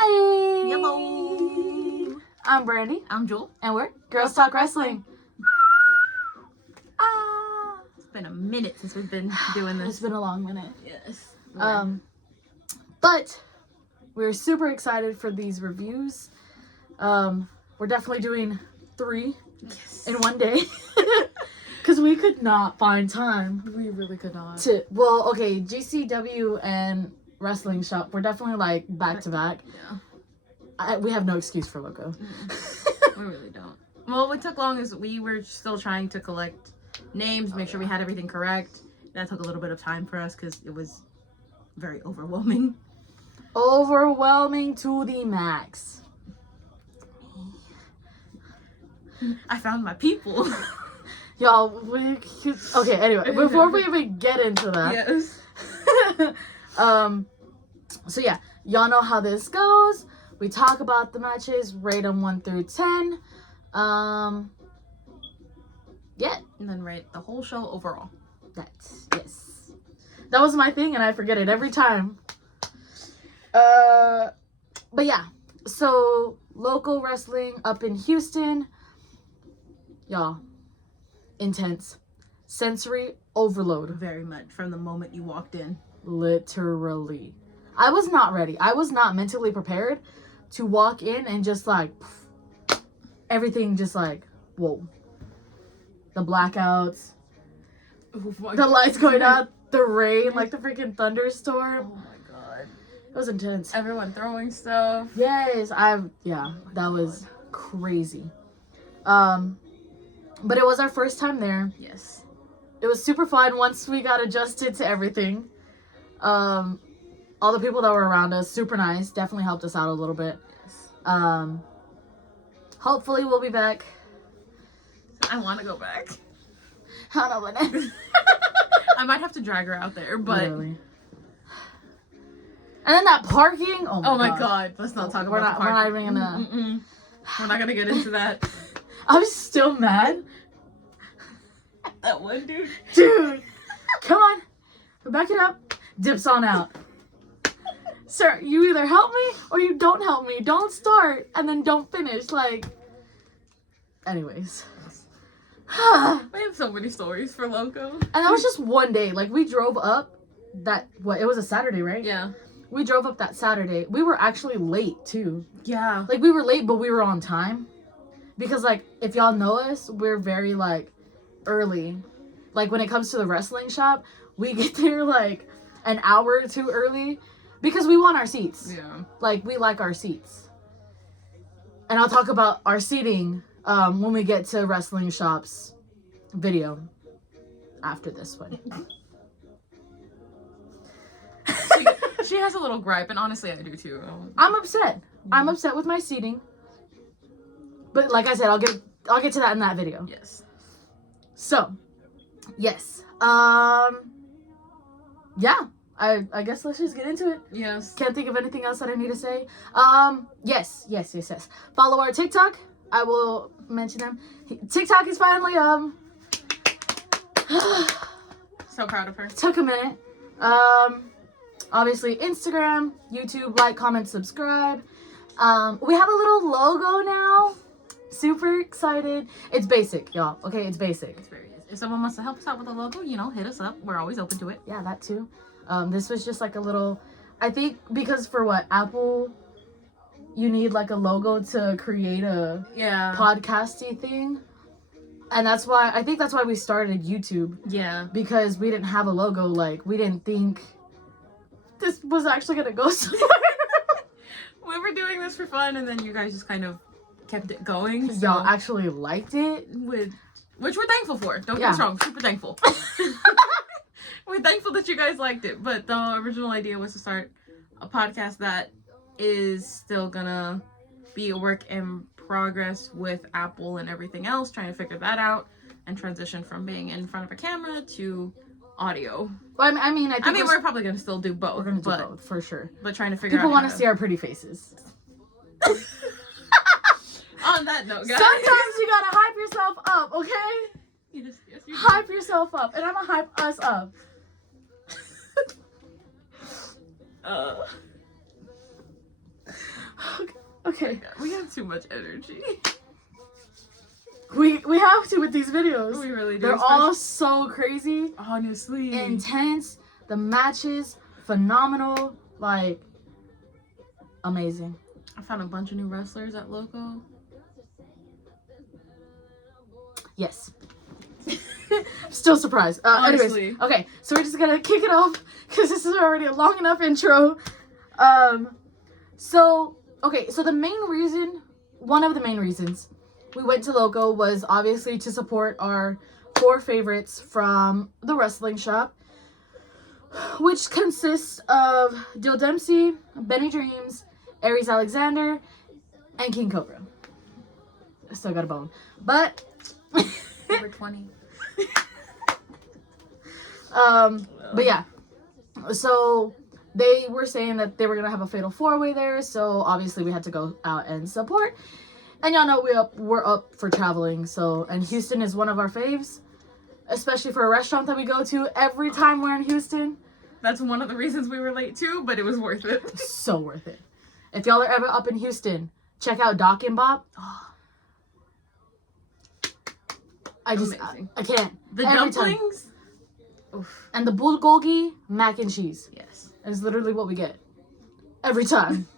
Hi. Hello. I'm Brandy. I'm Jewel. And we're Girls Talk Wrestling. It's been a minute since we've been doing this. It's been a long minute. Yes. But we're super excited for these reviews. We're definitely doing 3 in one day. Because we could not find time. We really could not. Okay, GCW and Wrestling Shop, we're definitely like back to back. Yeah. We have no excuse for Loko. We really don't. Well, what took long is we were still trying to collect names, make sure we had everything correct. That took a little bit of time for us because it was very overwhelming. Overwhelming to the max. I found my people. Y'all, okay, anyway, before we even get into that. Yes. So yeah, y'all know how this goes. We talk about the matches, rate them 1 through 10. Yeah. And then rate the whole show overall. Yes. That was my thing and I forget it every time. But yeah, so local wrestling up in Houston. Y'all, intense. Sensory overload. Very much from the moment you walked in. Literally. I was not ready. I was not mentally prepared to walk in and just like everything just like, whoa. The blackouts. Oh the lights going out. The rain, like the freaking thunderstorm. Oh my god. It was intense. Everyone throwing stuff. Yes, that was crazy. But it was our first time there. Yes. It was super fun once we got adjusted to everything. All the people that were around us, super nice. Definitely helped us out a little bit. Yes. Hopefully we'll be back. I want to go back. I don't know when. I might have to drag her out there, but... Literally. And then that parking. Oh my god. Let's not talk We're about not. the parking. We're not even gonna. We're not gonna get into that. I'm still mad. That one dude. Dude, come on. Back it up. Dips on out. Sir, you either help me or you don't help me. Don't start and then don't finish. Like, anyways. We have so many stories for Loko. And that was just one day. Like, we drove up it was a Saturday, right? Yeah. We drove up that Saturday. We were actually late, too. Yeah. Like, we were late, but we were on time. Because, like, if y'all know us, we're very, like, early. Like, when it comes to the wrestling shop, we get there, like, an hour or 2 early. Because we want our seats. Yeah. Like, we like our seats. And I'll talk about our seating when we get to Wrestling Shop's video after this one. She has a little gripe, and honestly, I do too. I'm upset. I'm upset with my seating. But like I said, I'll get to that in that video. Yes. So, yes. Yeah. I guess let's just get into it. Yes. Can't think of anything else that I need to say. Yes. Follow our TikTok. I will mention them. TikTok is finally So proud of her. took a minute. Obviously Instagram, YouTube, like, comment, subscribe. We have a little logo now. Super excited. It's basic, y'all. Okay, it's basic. It's very easy. If someone wants to help us out with the logo, hit us up. We're always open to it. Yeah, that too. This was just like a little, I think because for what, Apple, you need like a logo to create a podcasty thing. And I think that's why we started YouTube. Yeah. Because we didn't have a logo, like, we didn't think this was actually gonna go somewhere. We were doing this for fun, and then you guys just kind of kept it going. So. Y'all actually liked it. Which we're thankful for. Don't get us wrong, super thankful. We're thankful that you guys liked it, but the original idea was to start a podcast that is still gonna be a work in progress with Apple and everything else, trying to figure that out and transition from being in front of a camera to audio. Well, I mean, we're probably gonna still do both. We're gonna do both for sure. But trying to figure people out. People want to see our pretty faces. On that note, guys. Sometimes you gotta hype yourself up, okay? You hype yourself up, and I'm gonna hype us up. Okay. We have too much energy. We have to with these videos. We really do. They're all so crazy. Honestly. Intense. The matches, phenomenal. Like, amazing. I found a bunch of new wrestlers at Loko. Yes. Still surprised. Honestly. Anyways, okay, so we're just gonna kick it off because this is already a long enough intro. So the main reason, one of the main reasons we went to Loko was obviously to support our 4 favorites from the wrestling shop, which consists of Dill Dempsey, Benny Dreams, Aries Alexander, and King Cobra. I still got a bone, but Over 20. But yeah, so they were saying that they were gonna have a fatal 4-way there, so obviously we had to go out and support. And y'all know we're up for traveling, so, and Houston is one of our faves, especially for a restaurant that we go to every time we're in Houston. That's one of the reasons we were late too, but it was worth it. So worth it. If y'all are ever up in Houston, check out Doc and Bob. I can't. The Every dumplings? Oof. And the bulgogi mac and cheese. Yes. Is literally what we get. Every time.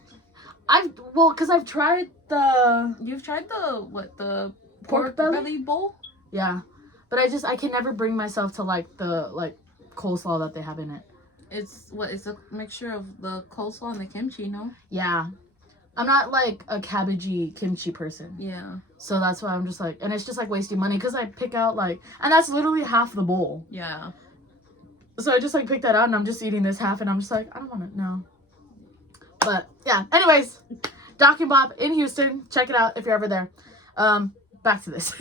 Because I've tried the... You've tried the pork belly bowl? Yeah. But I can never bring myself to like the coleslaw that they have in it. It's a mixture of the coleslaw and the kimchi, no? Yeah. I'm not like a cabbagey kimchi person. Yeah. So that's why I'm just like, and it's just like wasting money because I pick out like, and that's literally half the bowl. Yeah. So I just like picked that out and I'm just eating this half and I'm just like, I don't want it, no. But yeah, anyways, Doc and Bob in Houston, check it out if you're ever there. Back to this.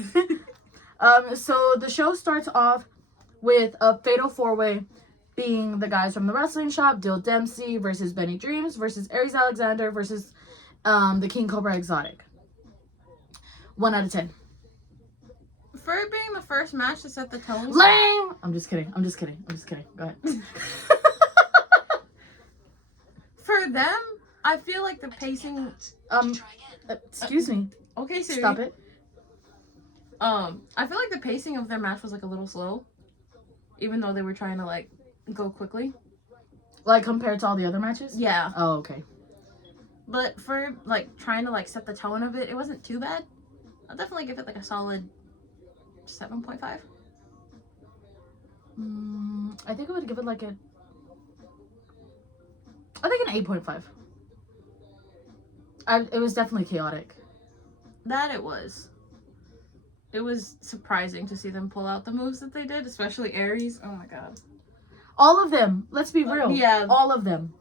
So the show starts off with a fatal 4-way being the guys from the wrestling shop, Dill Dempsey versus Benny Dreams versus Aries Alexander versus the King Cobra Exotic. 1 out of 10. For it being the first match to set the tone. Lame! I'm just kidding. Go ahead. For them, I feel like the pacing. Excuse me. Okay, Siri. Stop it. I feel like the pacing of their match was like a little slow, even though they were trying to like go quickly. Like compared to all the other matches? Yeah. Oh, okay. But for like trying to like set the tone of it, it wasn't too bad. I'll definitely give it like a solid 7.5. I think I would give it like an 8.5. It was definitely chaotic. That it was. It was surprising to see them pull out the moves that they did, especially Aries. Oh my god. All of them. Let's be real. Yeah. All of them.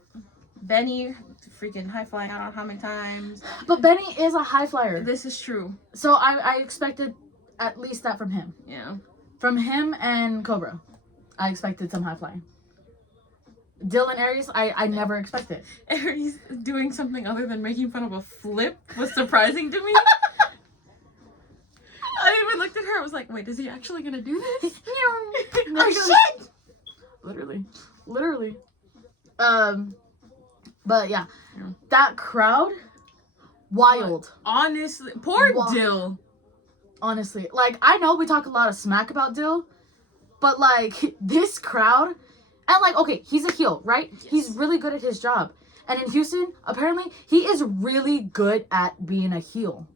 Benny, freaking high flying, I don't know how many times. But Benny is a high flyer. This is true. So I expected at least that from him. Yeah. From him and Cobra. I expected some high flying. Dylan Aries, I never expected. Aries doing something other than making fun of a flip was surprising to me. I even looked at her, I was like, wait, is he actually gonna do this? Oh shit! Literally. But yeah. That crowd, wild. Honestly, poor Dill. Honestly, like, I know we talk a lot of smack about Dill, but like, this crowd, and like, okay, he's a heel, right? Yes. He's really good at his job. And in Houston, apparently, he is really good at being a heel.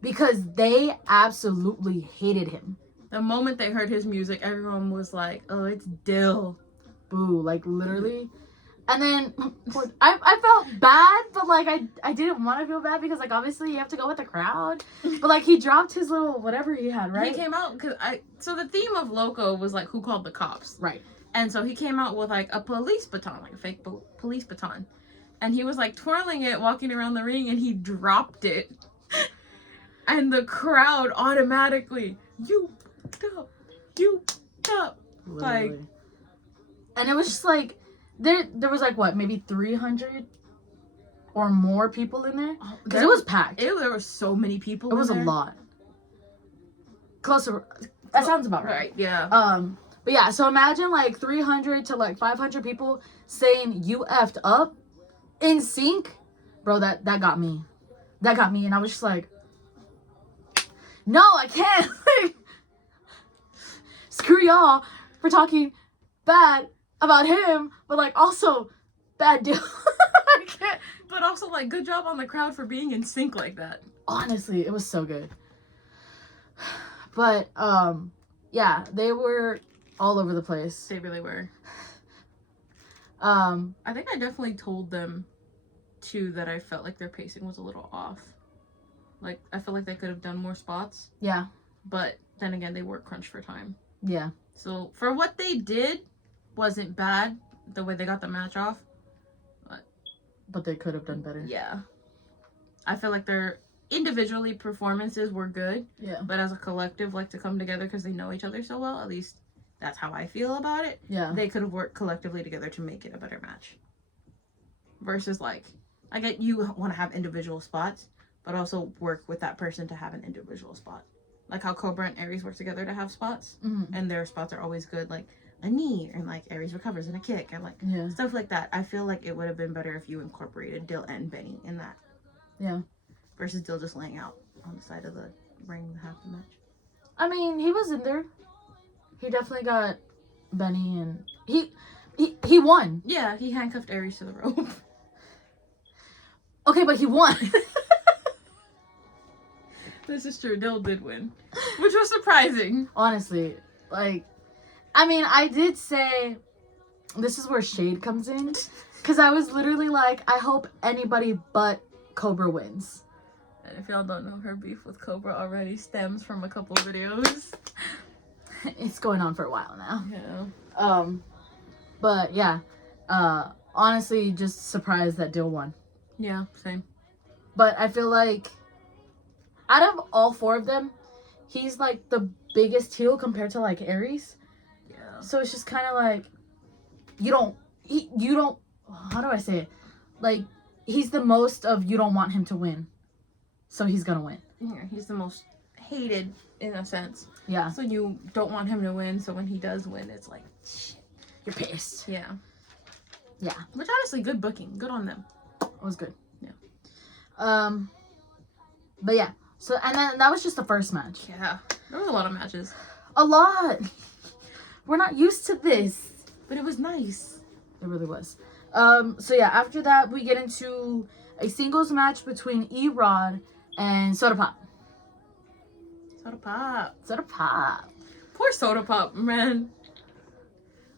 Because they absolutely hated him. The moment they heard his music, everyone was like, oh, it's Dill. Boo, like, literally. And then, I felt bad, but like, I didn't want to feel bad because, like, obviously you have to go with the crowd. But like, he dropped his little whatever he had, right? He came out, so the theme of Loko was like, who called the cops? Right. And so he came out with like a police baton, like a fake police baton. And he was like twirling it, walking around the ring, and he dropped it. And the crowd automatically, you up. Like, and it was just like, there was like, what, maybe 300 or more people in there? Because it was packed. There were so many people in there. It was a lot. Closer, that sounds about right. Right, yeah. But yeah, so imagine like 300 to like 500 people saying you effed up in sync. Bro, that got me. that got me, and I was just like, no, I can't. Like, screw y'all for talking bad about him, but like also bad deal. I can't. But also like good job on the crowd for being in sync like that. Honestly, it was so good. But yeah, they were all over the place. They really were. I think I definitely told them too that I felt like their pacing was a little off. Like I felt like they could have done more spots. Yeah. But then again, they were crunched for time. Yeah. So for what they did, wasn't bad. The way they got the match off. But they could have done better. Yeah. I feel like their individually performances were good. Yeah. But as a collective, like to come together because they know each other so well. At least that's how I feel about it. Yeah. They could have worked collectively together to make it a better match. Versus like, I get you want to have individual spots, but also work with that person to have an individual spot. Like how Cobra and Aries work together to have spots. Mm-hmm. And their spots are always good. Like a knee, and like Aries recovers and a kick, and like stuff like that. I feel like it would have been better if you incorporated Dill and Benny in that. Yeah. Versus Dill just laying out on the side of the ring half the match. I mean, he was in there. He definitely got Benny, and he won. Yeah, he handcuffed Aries to the rope. Okay, but he won. This is true. Dill did win, which was surprising. Honestly, like, I mean, I did say this is where shade comes in, because I was literally like, I hope anybody but Cobra wins. And if y'all don't know, her beef with Cobra already stems from a couple videos. It's going on for a while now. Yeah. But yeah, honestly, just surprised that Dill won. Yeah, same. But I feel like out of all four of them, he's like the biggest heel compared to like Aries. Yeah. So it's just kind of like, you don't, how do I say it? Like, he's the most of you don't want him to win. So he's gonna win. Yeah, he's the most hated in a sense. Yeah. So you don't want him to win, so when he does win, it's like, shit. You're pissed. Yeah. Yeah. Which honestly, good booking. Good on them. It was good. Yeah. But yeah. So, and then that was just the first match. Yeah. There was a lot of matches. A lot. We're not used to this. But it was nice. It really was. So yeah, after that, we get into a singles match between E-Rod and Soda Pop. Soda Pop. Soda Pop. Poor Soda Pop, man.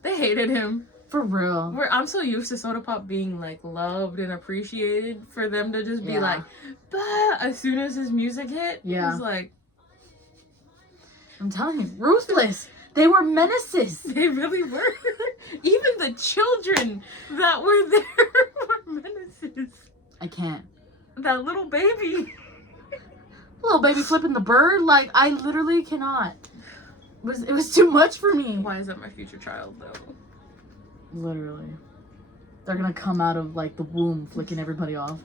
They hated him. For real. I'm so used to Soda Pop being like loved and appreciated, for them to just be like, bah, as soon as his music hit, yeah. It's like, I'm telling you, ruthless. They were menaces. They really were. Even the children that were there were menaces. I can't. That little baby. Little baby flipping the bird. Like, I literally cannot. It was too much for me. Why is that my future child, though? Literally. They're gonna come out of, like, the womb flicking everybody off.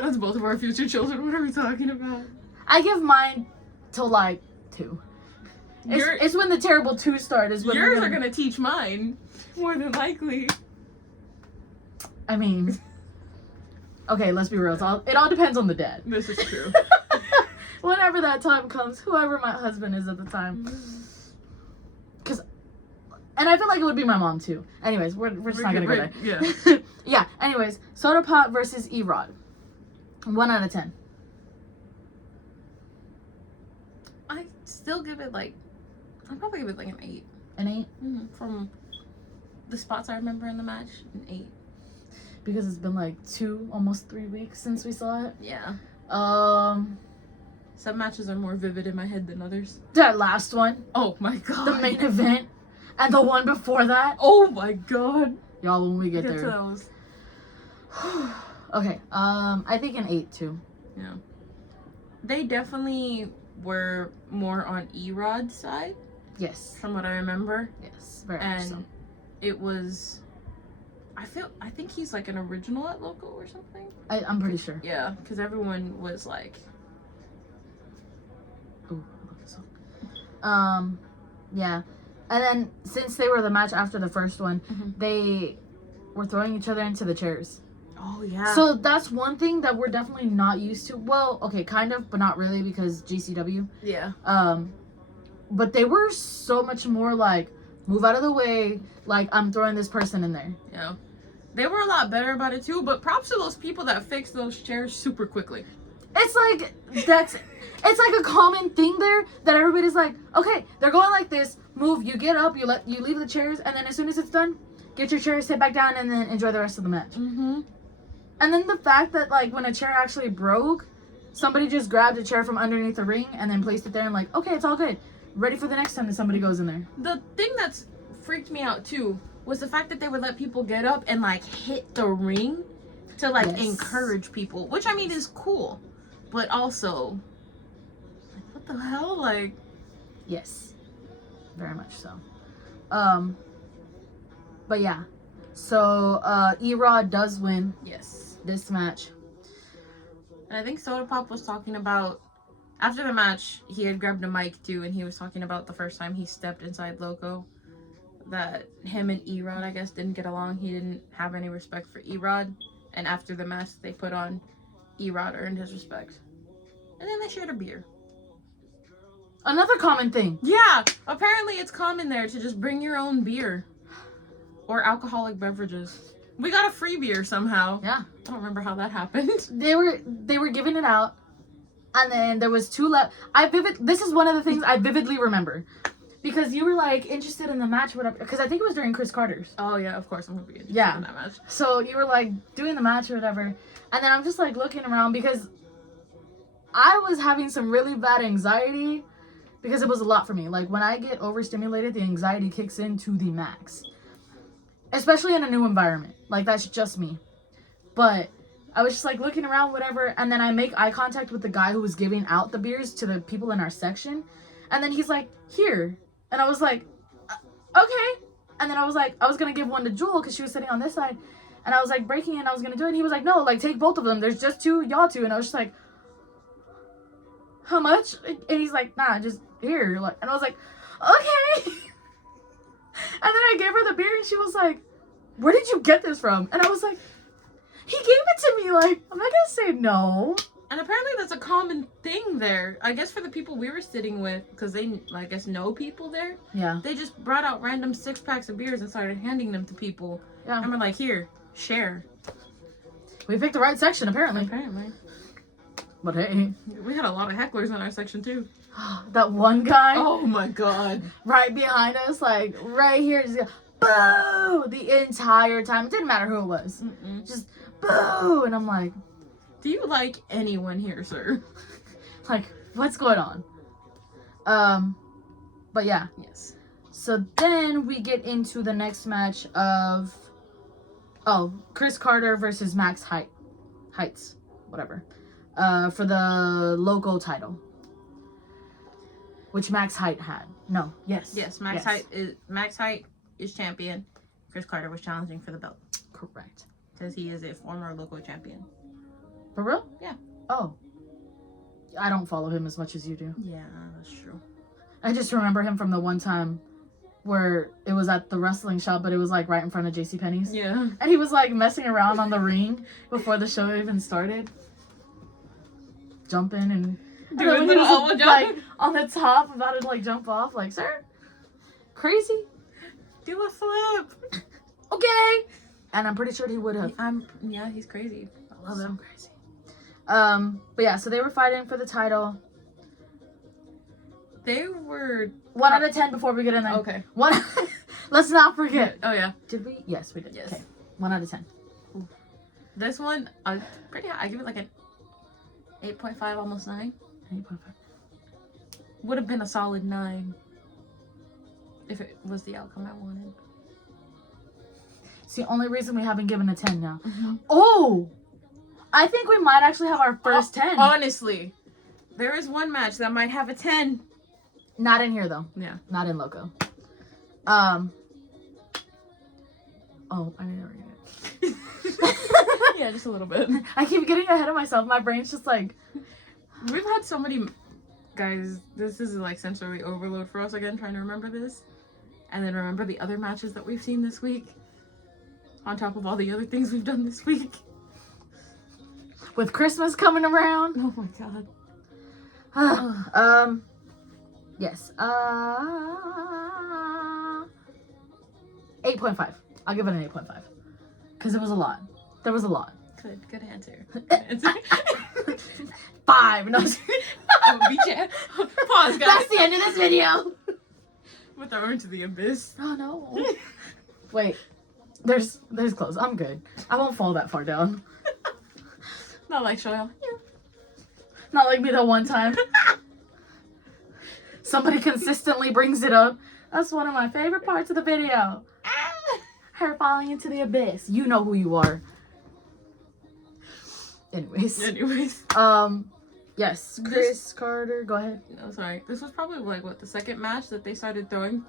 That's both of our future children. What are we talking about? I give mine till, like, 2. It's when the terrible 2 start. Is when yours are gonna teach mine, more than likely. I mean, okay, let's be real. It all depends on the dad. This is true. Whenever that time comes, whoever my husband is at the time. And I feel like it would be my mom too. Anyways, we're just not gonna go there. Yeah. Yeah. Anyways, Soda Pop versus E-Rod. 1 out of 10. I still give it like, I'd probably give it like an 8. An 8? Mm-hmm. From the spots I remember in the match, an 8. Because it's been like 2, almost 3 weeks since we saw it. Yeah. Some matches are more vivid in my head than others. That last one. Oh my god. The main event. And the one before that. Oh my god. Y'all, when we get there. To those. Okay. I think an 8 too. Yeah. They definitely were more on E-Rod's side. Yes. From what I remember. Yes. Very much so. It was, I think he's like an original at Loko or something. I'm pretty sure. Yeah, because everyone was like, ooh, I love this song. Yeah. And then since they were the match after the first one, they were throwing each other into the chairs. Oh, yeah. So that's one thing that we're definitely not used to. Well, okay, kind of, but not really because GCW. Yeah. But they were so much more like, move out of the way, like, I'm throwing this person in there. Yeah. They were a lot better about it, too, but props to those people that fixed those chairs super quickly. It's like, it's like a common thing there that everybody's like, okay, they're going like this, move, you get up, you leave the chairs, and then as soon as it's done, get your chair, sit back down, and then enjoy the rest of the match. Mm-hmm. And then the fact that, like, when a chair actually broke, somebody just grabbed a chair from underneath the ring and then placed it there and like, okay, it's all good. Ready for the next time that somebody goes in there. The thing that's freaked me out, too, was the fact that they would let people get up and, like, hit the ring to, like, encourage people. Which, I mean, is cool. But also, like, what the hell? Like... Yes. Very much so. But yeah. So, E-Rod does win. Yes. This match. And I think Soda Pop was talking about... After the match, he had grabbed a mic, too, and he was talking about the first time he stepped inside Loko. That him and E-Rod, I guess, didn't get along. He didn't have any respect for E-Rod. And after the match they put on, E-Rod earned his respect. And then they shared a beer. Another common thing. Yeah! Apparently it's common there to just bring your own beer. Or alcoholic beverages. We got a free beer somehow. Yeah. I don't remember how that happened. They were giving it out. And then there was 2 left. This is one of the things I vividly remember. Because you were, like, interested in the match or whatever. Because I think it was during Chris Carter's. Oh, yeah, of course I'm going to be interested in that match. So you were, like, doing the match or whatever. And then I'm just, like, looking around because I was having some really bad anxiety. Because it was a lot for me. Like, when I get overstimulated, the anxiety kicks in to the max. Especially in a new environment. Like, that's just me. But I was just, like, looking around, whatever. And then I make eye contact with the guy who was giving out the beers to the people in our section. And then he's like, here. And I was like, okay. And then I was like, I was going to give one to Jewel because she was sitting on this side. And I was like breaking it and I was going to do it. And he was like, no, like take both of them. There's just 2, y'all 2. And I was just like, how much? And he's like, nah, just here. Like, and I was like, okay. And then I gave her the beer and she was like, where did you get this from? And I was like, he gave it to me. Like, I'm not going to say no. And apparently that's a common thing there. I guess for the people we were sitting with, because they, I guess, know people there. Yeah. They just brought out random 6-packs of beers and started handing them to people. Yeah. And we're like, here, share. We picked the right section, apparently. Apparently. But hey. We had a lot of hecklers in our section, too. That one guy. Oh, my God. Right behind us, like, right here. Just boo! The entire time. It didn't matter who it was. Mm-mm. Just boo! And I'm like, do you like anyone here, sir? Like, what's going on? But yeah. Yes. So then we get into the next match of, Chris Carter versus Max Heights, whatever, for the Loko title, which Max Height had. No, yes. Yes, Max Height is champion. Chris Carter was challenging for the belt. Correct. Because he is a former Loko champion. For real? Yeah. Oh. I don't follow him as much as you do. Yeah, that's true. I just remember him from the one time where it was at the wrestling shop, but it was like right in front of JCPenney's. Yeah. And he was like messing around on the ring before the show even started. Jumping and doing when little he was elbow like jump. on the top about to like jump off. Like, sir? Crazy? Do a flip. Okay. And I'm pretty sure he would have. Yeah, he's crazy. I love him. Crazy. But yeah, so they were fighting for the title. They were 1 out of 10 before we get in there. Okay. Let's not forget. Oh yeah. Did we? Yes, we did. Yes. Okay. 1 out of 10. Ooh. This one, pretty high. I give it like an 8.5, almost 9. 8.5. Would have been a solid 9 if it was the outcome I wanted. It's the only reason we haven't given a 10 now. Mm-hmm. Oh! I think we might actually have our first 10. Honestly, there is one match that might have a 10. Not in here, though. Yeah. Not in Loko. Oh, I need to read it. Yeah, just a little bit. I keep getting ahead of myself. My brain's just like... We've had so many... Guys, this is like sensory overload for us again, trying to remember this. And then remember the other matches that we've seen this week. On top of all the other things we've done this week. with Christmas coming around. Oh my god. Yes. 8.5. I'll give it an 8.5 because it was a lot. There was a lot. Good answer. Good answer. 5. No. Pause, guys. That's the end of this video. With our into the abyss. Oh no. Wait. There's clothes. I'm good. I won't fall that far down. Not like Shoutout. Not like me that one time. Somebody consistently brings it up. That's one of my favorite parts of the video. Her falling into the abyss. You know who you are. Anyways. Yes. Chris Carter. Go ahead. No, sorry. This was probably like the second match that they started throwing.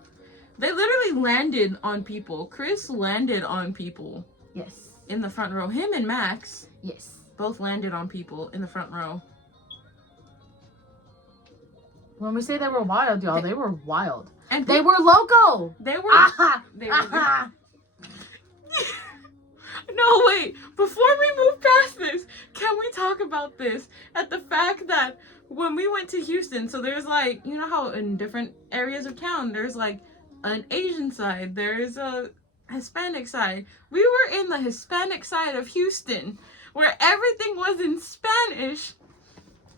They literally landed on people. Chris landed on people. Yes. In the front row. Him and Max. Yes. Both landed on people in the front row. When we say they were wild, y'all, they were wild. And they were loco. They were. They were. No, wait. Before we move past this, can we talk about this? At the fact that when we went to Houston, so there's like, you know how in different areas of town, there's like an Asian side, there's a Hispanic side. We were in the Hispanic side of Houston, where everything was in Spanish.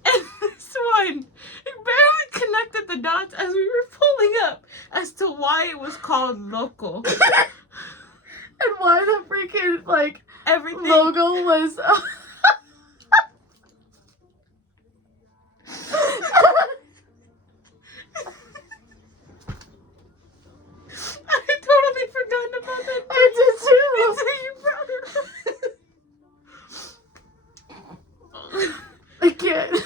And this one, it barely connected the dots as we were pulling up as to why it was called Loko. And why the freaking, like, everything logo was... I had totally forgotten about that. I did too. Until you brought it up. I can't. We were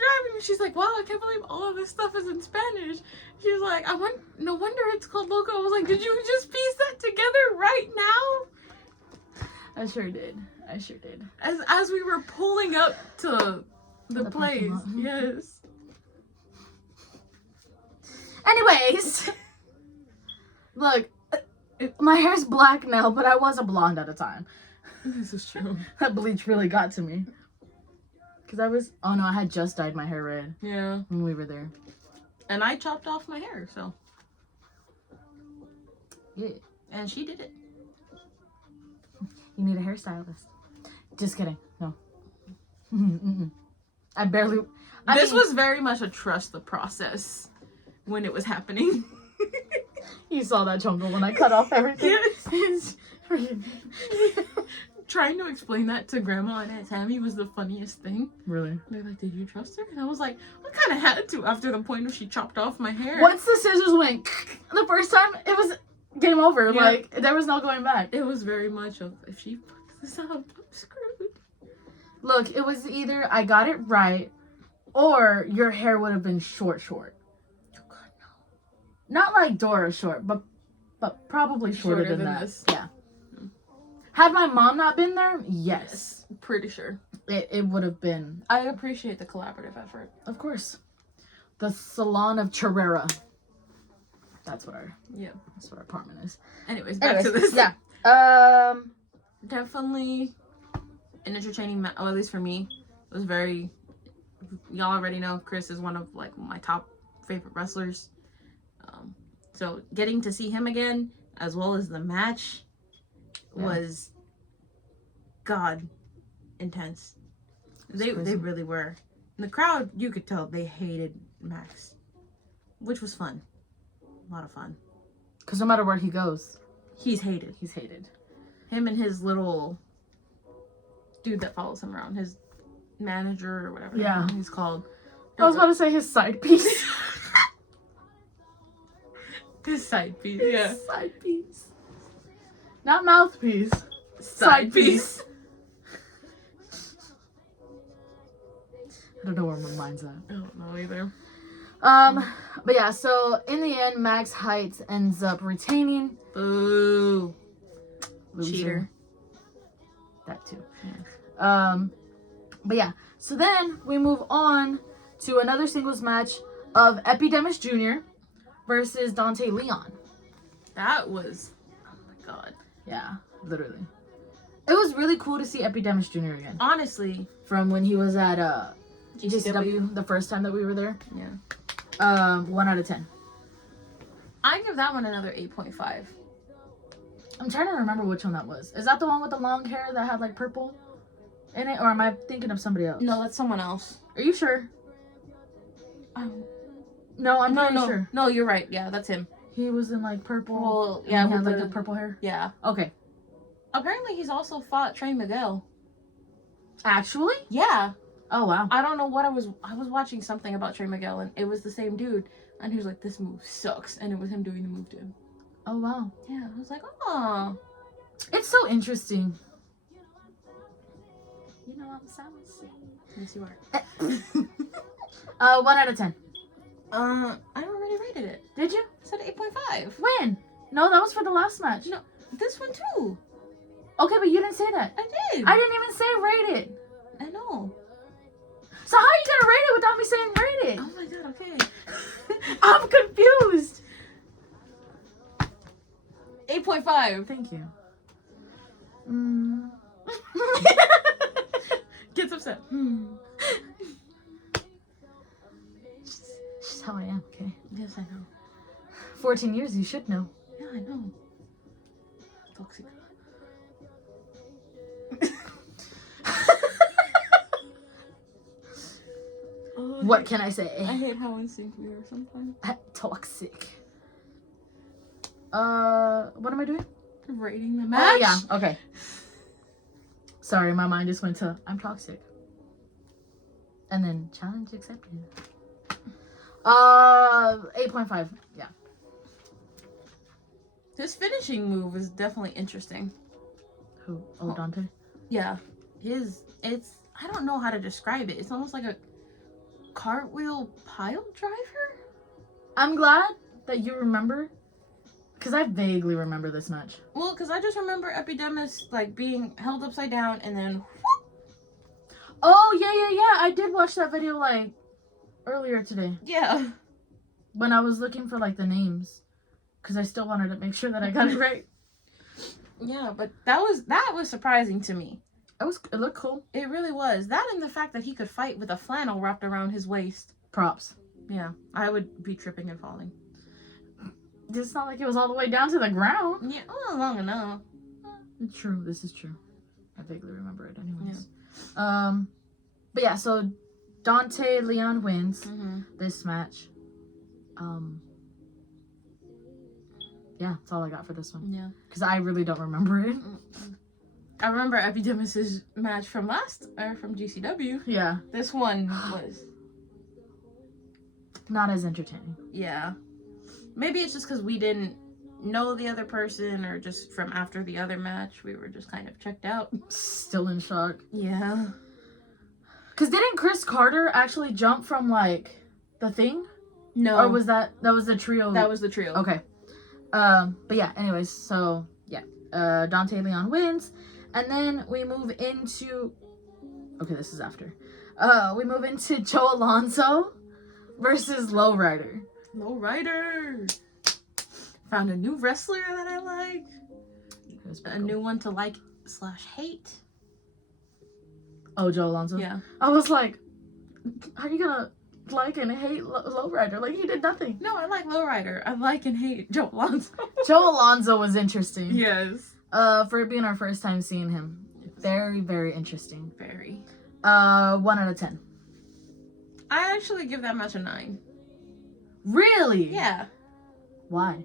driving and she's like, wow, I can't believe all of this stuff is in Spanish. She was like, no wonder it's called Loko. I was like, did you just piece that together right now? I sure did. As we were pulling up to the place. Yes. Anyways. Look, my hair's black now, but I was a blonde at a time. This is true. That bleach really got to me. Because I had just dyed my hair red. Yeah. When we were there. And I chopped off my hair, so. Yeah. And she did it. You need a hairstylist. Just kidding. No. This was very much a trust the process when it was happening. You saw that jungle when I cut off everything. Yes. Trying to explain that to Grandma and Aunt Tammy was the funniest thing. Really? They're like, did you trust her? And I was like, I kind of had to after the point where she chopped off my hair. Once the scissors went the first time, it was game over. Yeah. Like, there was no going back. It was very much of, if she fucks this up, I'm screwed. Look, it was either I got it right or your hair would have been short. Oh, God, no. Not like Dora short, but probably shorter than that. This. Yeah. Had my mom not been there, yes. Pretty sure. It would have been. I appreciate the collaborative effort. Of course. The Salon of Chirera. That's what our apartment is. Anyways, back to this. Yeah. Definitely an entertaining match, at least for me. It was very, y'all already know Chris is one of like my top favorite wrestlers. So getting to see him again, as well as the match, was God intense. They really were. In the crowd, you could tell they hated Max, which was fun. A lot of fun. Because no matter where he goes, he's hated. Him and his little dude that follows him around, his manager or whatever he's called. I was about to say his side piece. His side piece, yeah. Side piece. Not mouthpiece. Side piece. I don't know where my mind's at. I don't know either. But yeah, so in the end, Max Heights ends up retaining. Boo. Loser. Cheater. That too. Yeah. But yeah, so then we move on to another singles match of Epidemis Jr. versus Dante Leon. That was, oh my God. Yeah, literally. It It was really cool to see Epidemics Jr. again. Honestly. From when he was at GCW the first time that we were there. Yeah. 1 out of 10. I give that one another 8.5. I'm trying to remember which one that was. Is that the one with the long hair that had like purple in it? Or am I thinking of somebody else? No, that's someone else. Are you sure? No, I'm not sure. No, you're right. Yeah, that's him. He was in like purple. Well, yeah, he had like the purple hair. Yeah. Okay. Apparently, he's also fought Trey Miguel. Actually? Yeah. Oh wow. I don't know what I was watching something about Trey Miguel, and it was the same dude, and he was like, "This move sucks," and it was him doing the move to him. Oh wow. Yeah, I was like, "Oh." It's so interesting. You know I'm so sweet. Yes, you are. 1 out of 10. I already rated it. Did you? I said 8.5. When? No, that was for the last match. No, this one too. Okay, but you didn't say that. I did. I didn't even say rate it. I know. So how are you gonna rate it without me saying rate it? Oh my god, okay. I'm confused. 8.5. Thank you. Gets upset. Just how I am, okay? Yes, I know. 14 years, you should know. Yeah, I know. Toxic. What can I say? I hate how in sync we are sometimes. Toxic. What am I doing? Rating the match. Oh, yeah, okay. Sorry, my mind just went to, I'm toxic. And then, challenge accepted. 8.5, yeah. His finishing move is definitely interesting. Who? Oh, Dante? Yeah. I don't know how to describe it. It's almost like a cartwheel pile driver? I'm glad that you remember, because I vaguely remember this match. Well, because I just remember Epidemis, like, being held upside down and then whoop. Oh, yeah. I did watch that video, like, earlier today. Yeah. When I was looking for, like, the names. Because I still wanted to make sure that I got it right. Yeah, but that was surprising to me. It looked cool. It really was. That and the fact that he could fight with a flannel wrapped around his waist. Props. Yeah, I would be tripping and falling. It's not like it was all the way down to the ground. Yeah, well, long enough. True, this is true. I vaguely remember it anyways. Yeah. But yeah, so Dante Leon wins this match. Yeah, that's all I got for this one. Yeah. Because I really don't remember it. I remember Epidemis' match from from GCW. Yeah. This one was not as entertaining. Yeah. Maybe it's just because we didn't know the other person, or just from after the other match, we were just kind of checked out. Still in shock. Yeah. Because didn't Chris Carter actually jump from, like, the thing? No. Or was that was the trio? That was the trio. Okay. But yeah, anyways, so, yeah. Dante Leon wins. And then we move into... Okay, this is after. We move into Joe Alonzo versus Lowrider. Lowrider! Found a new wrestler that I like. A new one to like/hate. Oh, Joe Alonzo? Yeah. I was like, how are you gonna like and hate Lowrider? Like, he did nothing. No, I like Lowrider. I like and hate Joe Alonzo. Joe Alonzo was interesting. Yes. For it being our first time seeing him. Very, very interesting. Very. 1 out of 10. I actually give that match a 9. Really? Yeah. Why?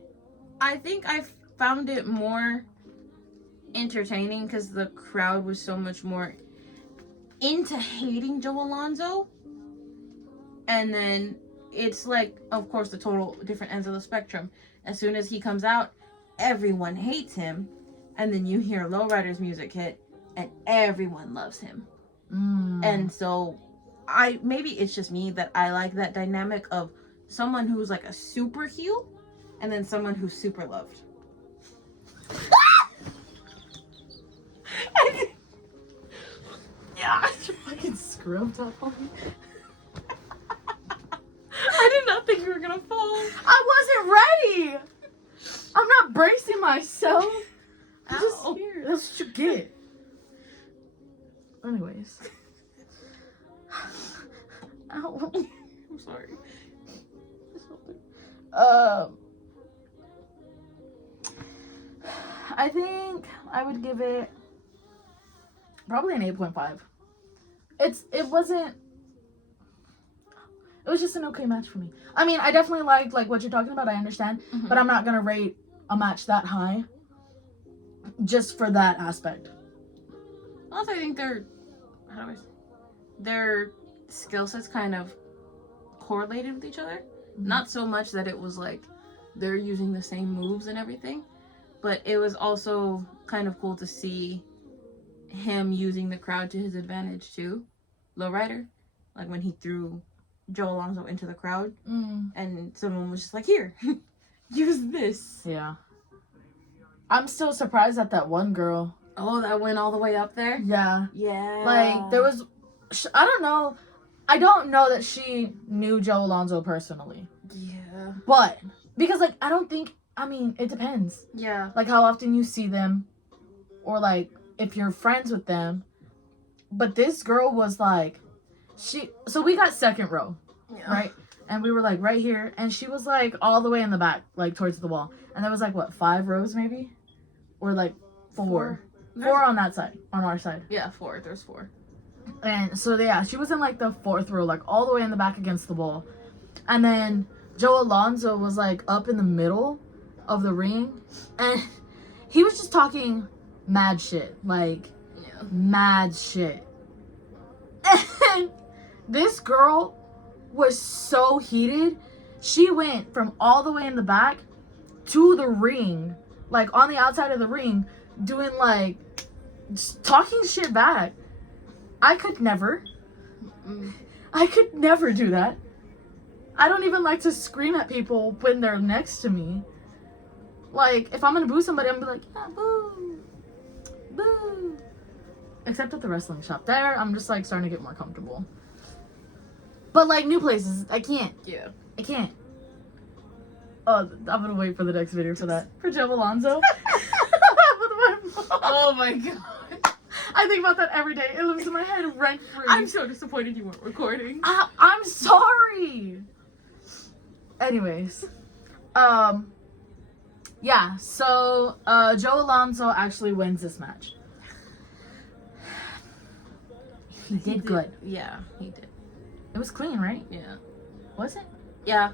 I think I found it more entertaining because the crowd was so much more into hating Joe Alonzo. And then it's like, of course, the total different ends of the spectrum. As soon as he comes out, everyone hates him. And then you hear Lowrider's music hit, and everyone loves him. And so, maybe it's just me that I like that dynamic of someone who's like a super heel, and then someone who's super loved. Yeah, you fucking scrubbed up on me. I did not think you were gonna fall. I wasn't ready. I'm not bracing myself. I'm just Ow. scared. That's what you get. Anyways. Ow. I'm sorry. I think I would give it probably an 8.5. It was just an okay match for me. I mean, I definitely like what you're talking about, I understand, but I'm not gonna rate a match that high just for that aspect. Also, I think their skill sets kind of correlated with each other. Not so much that it was like they're using the same moves and everything, but it was also kind of cool to see him using the crowd to his advantage too. Lowrider, like when he threw Joe Alonso into the crowd, and someone was just like, "Here, use this." Yeah. I'm still surprised at that one girl. Oh, that went all the way up there? Yeah. Yeah. Like, there was... I don't know. I don't know that she knew Joe Alonso personally. Yeah. But, because, like, I don't think... I mean, it depends. Yeah. Like, how often you see them. Or, like, if you're friends with them. But this girl was, like... So, we got second row. Yeah. Right? And we were, like, right here. And she was, like, all the way in the back. Like, towards the wall. And there was, like, what, 5 rows, maybe? Or, like, 4. 4 on that side, on our side. Yeah, 4. There's 4. And so, yeah, she was in, like, the 4th row, like, all the way in the back against the wall. And then Joe Alonso was, like, up in the middle of the ring. And he was just talking mad shit. Like, mad shit. And this girl was so heated. She went from all the way in the back to the ring, like, on the outside of the ring, doing, like, just talking shit back. I could never do that. I don't even like to scream at people when they're next to me. Like, if I'm gonna boo somebody, I'm gonna be like, yeah, boo. Boo. Except at the wrestling shop. There, I'm just, like, starting to get more comfortable. But, like, new places, I can't. Yeah. I can't. Oh, I'm gonna wait for the next video for that. For Joe Alonso. Oh my god. I think about that every day. It lives in my head rent free. I'm so disappointed you weren't recording. I'm sorry. Anyways. Yeah, so Joe Alonso actually wins this match. He did good. Yeah, he did. It was clean, right? Yeah. Was it? Yeah.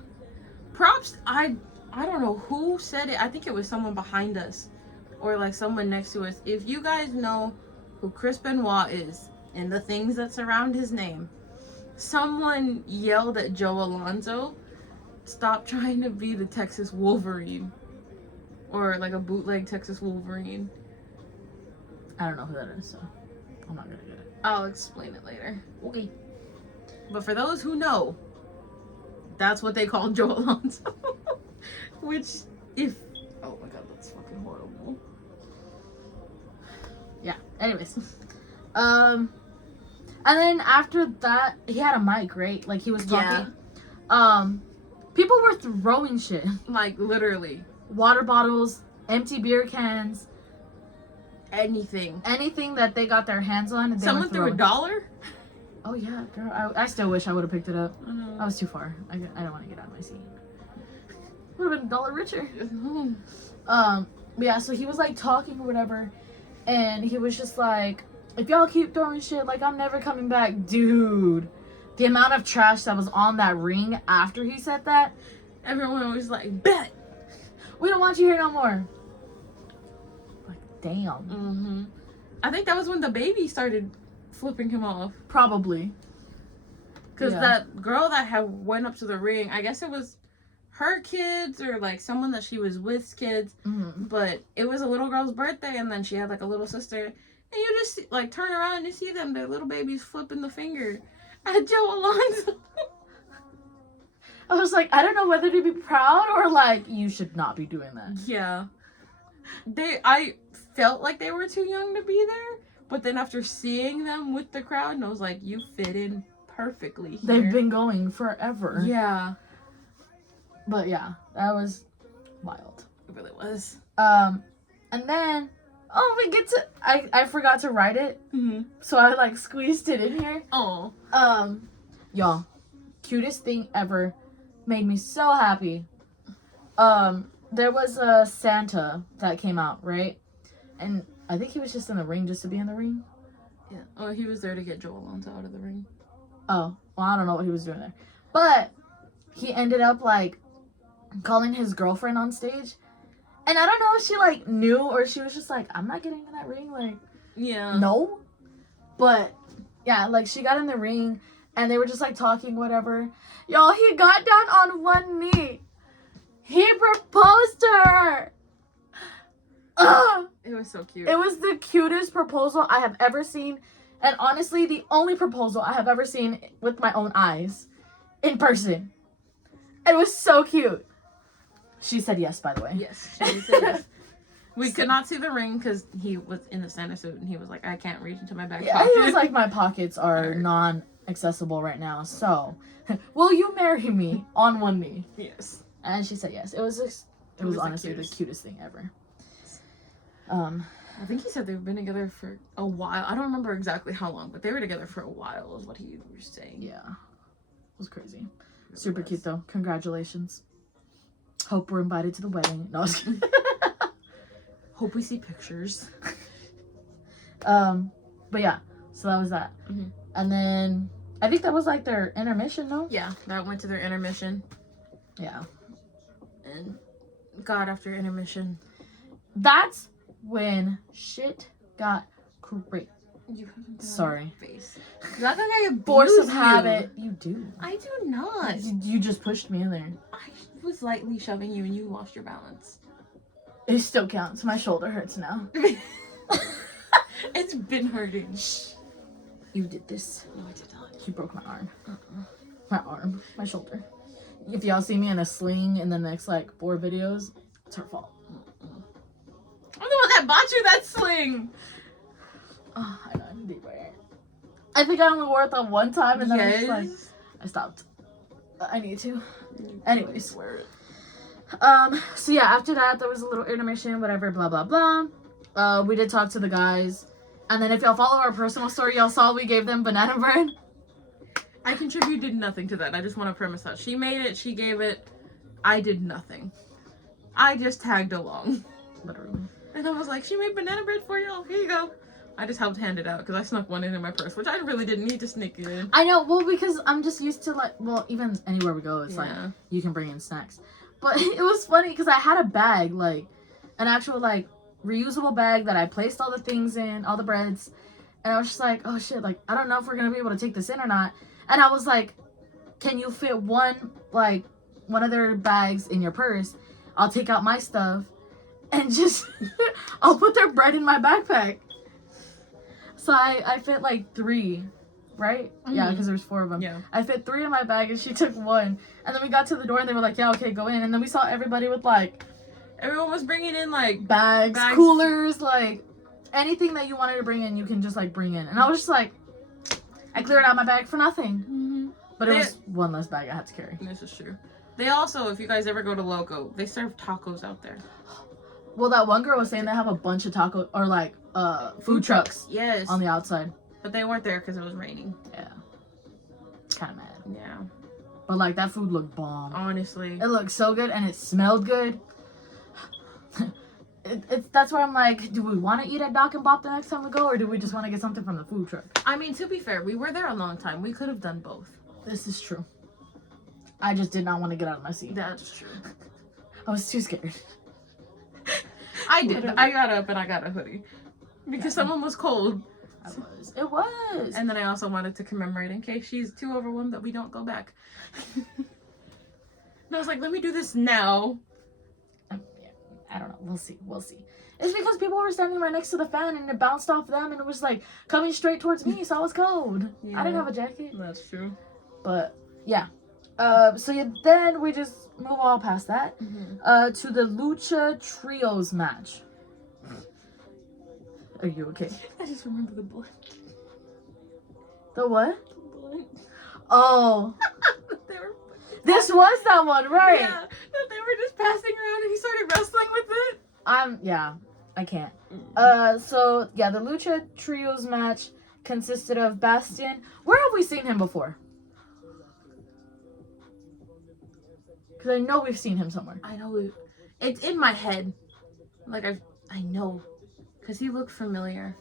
Props, I don't know who said it. I think it was someone behind us. Or like someone next to us. If you guys know who Chris Benoit is and the things that surround his name, someone yelled at Joe Alonso, "Stop trying to be the Texas Wolverine." Or like a bootleg Texas Wolverine. I don't know who that is, so I'm not gonna get it. I'll explain it later. Okay. But for those who know, that's what they call Joe Alonso. Which, oh my god, that's fucking horrible. Yeah, anyways. And then after that, he had a mic, right? Like, he was talking. Yeah. People were throwing shit. Like, literally. Water bottles, empty beer cans. Anything that they got their hands on. Someone threw $1? Oh, yeah, girl. I still wish I would have picked it up. I was too far. I don't want to get out of my seat. Would have been $1 richer. Yeah, so he was, like, talking or whatever. And he was just like, if y'all keep throwing shit, like, I'm never coming back. Dude. The amount of trash that was on that ring after he said that. Everyone was like, bet. We don't want you here no more. Like, damn. Mm-hmm. I think that was when the baby started flipping him off. Probably. Because that girl that had went up to the ring, I guess it was her kids or like someone that she was with's kids. Mm-hmm. But it was a little girl's birthday and then she had like a little sister. And you just like turn around and you see them, their little babies flipping the finger at Joe Alonso. I was like, I don't know whether to be proud or like, you should not be doing that. Yeah. I felt like they were too young to be there. But then after seeing them with the crowd, and I was like, you fit in perfectly here. They've been going forever. Yeah. But yeah, that was wild. It really was. And then Oh, we get to... I forgot to write it. Mm-hmm. So I, like, squeezed it in here. Oh. Y'all. Cutest thing ever. Made me so happy. There was a Santa that came out, right? And I think he was just in the ring just to be in the ring. Yeah. Oh, he was there to get Joe Alonso out of the ring. Oh, well, I don't know what he was doing there. But he ended up, like, calling his girlfriend on stage. And I don't know if she, like, knew or she was just like, I'm not getting in that ring. Like, yeah. No. But, yeah, like, she got in the ring and they were just, like, talking, whatever. Y'all, he got down on one knee. He proposed to her. Ugh. It was so cute. It was the cutest proposal I have ever seen. And honestly, the only proposal I have ever seen with my own eyes. In person. It was so cute. She said yes, by the way. Yes, she said yes. We could not see the ring because he was in the Santa suit and he was like, I can't reach into my back pocket. He was like, my pockets are non-accessible right now. So, will you marry me on one knee? Yes. And she said yes. It was honestly the cutest thing ever. I think he said they've been together for a while. I don't remember exactly how long, but they were together for a while is what he was saying. Yeah. It was crazy. Super cute though. Congratulations. Hope we're invited to the wedding. No, I was kidding. Hope we see pictures. But yeah, so that was that. Mm-hmm. And then I think that was like their intermission, no? Yeah, that went to their intermission. Yeah. And God, after intermission, that's when shit got great. You haven't done Sorry. Face. That guy Force of abused habit. You do. I do not. You just pushed me in there. I was lightly shoving you and you lost your balance. It still counts. My shoulder hurts now. It's been hurting. Shh. You did this. No, I did not. You broke my arm. My arm. My shoulder. If y'all see me in a sling in the next, like, 4 videos, it's her fault. I'm the one that bought you that sling. Oh, I know. I'm deep right. I think I only wore it that one time, and then I was just like, I stopped. I need to. Anyways. Wear it. So yeah, after that, there was a little intermission, whatever, blah, blah, blah. We did talk to the guys. And then if y'all follow our personal story, y'all saw we gave them banana bread. I contributed nothing to that. I just want to premise that. She made it, she gave it. I did nothing. I just tagged along. Literally. And I was like, she made banana bread for y'all. Here you go. I just helped hand it out because I snuck one in my purse, which I really didn't need to sneak it in. I know, well, because I'm just used to, like, well, even anywhere we go, it's like, you can bring in snacks. But it was funny because I had a bag, like, an actual, like, reusable bag that I placed all the things in, all the breads. And I was just like, oh, shit, like, I don't know if we're going to be able to take this in or not. And I was like, can you fit one of their bags in your purse? I'll take out my stuff and just, I'll put their bread in my backpack. So I fit, like, 3, right? Mm-hmm. Yeah, because there's 4 of them. Yeah. I fit 3 in my bag and she took 1. And then we got to the door and they were like, yeah, okay, go in. And then we saw everybody with, like... Everyone was bringing in, like... Bags, coolers, like... Anything that you wanted to bring in, you can just, like, bring in. And I was just like... I cleared out my bag for nothing. Mm-hmm. But it was one less bag I had to carry. This is true. They also, if you guys ever go to Loko, they serve tacos out there. Well, that one girl was saying they have a bunch of tacos... Or, like, food trucks. Yes. On the outside. But they weren't there because it was raining. Yeah. Kind of mad. Yeah. But, like, that food looked bomb. Honestly. It looked so good and it smelled good. That's where I'm like, do we want to eat at Doc and Bop the next time we go, or do we just want to get something from the food truck? I mean, to be fair, we were there a long time. We could have done both. This is true. I just did not want to get out of my seat. That's true. I was too scared. I did. Literally. I got up and I got a hoodie. Because someone was cold. I was. It was. And then I also wanted to commemorate in case she's too overwhelmed that we don't go back. And I was like, let me do this now. I don't know. We'll see. We'll see. It's because people were standing right next to the fan and it bounced off them and it was like coming straight towards me, so I was cold. Yeah. I didn't have a jacket. That's true. But yeah. So yeah, then we just move all past that to the Lucha Trios match. Are you okay? I just remember the blunt. The what? The blunt. Oh. This was that one, right? Yeah, that they were just passing around and he started wrestling with it. Yeah. I can't. So yeah, the Lucha Trios match consisted of Bastion. Where have we seen him before? Because I know we've seen him somewhere. I know it's in my head. Like I know. Because he looked familiar.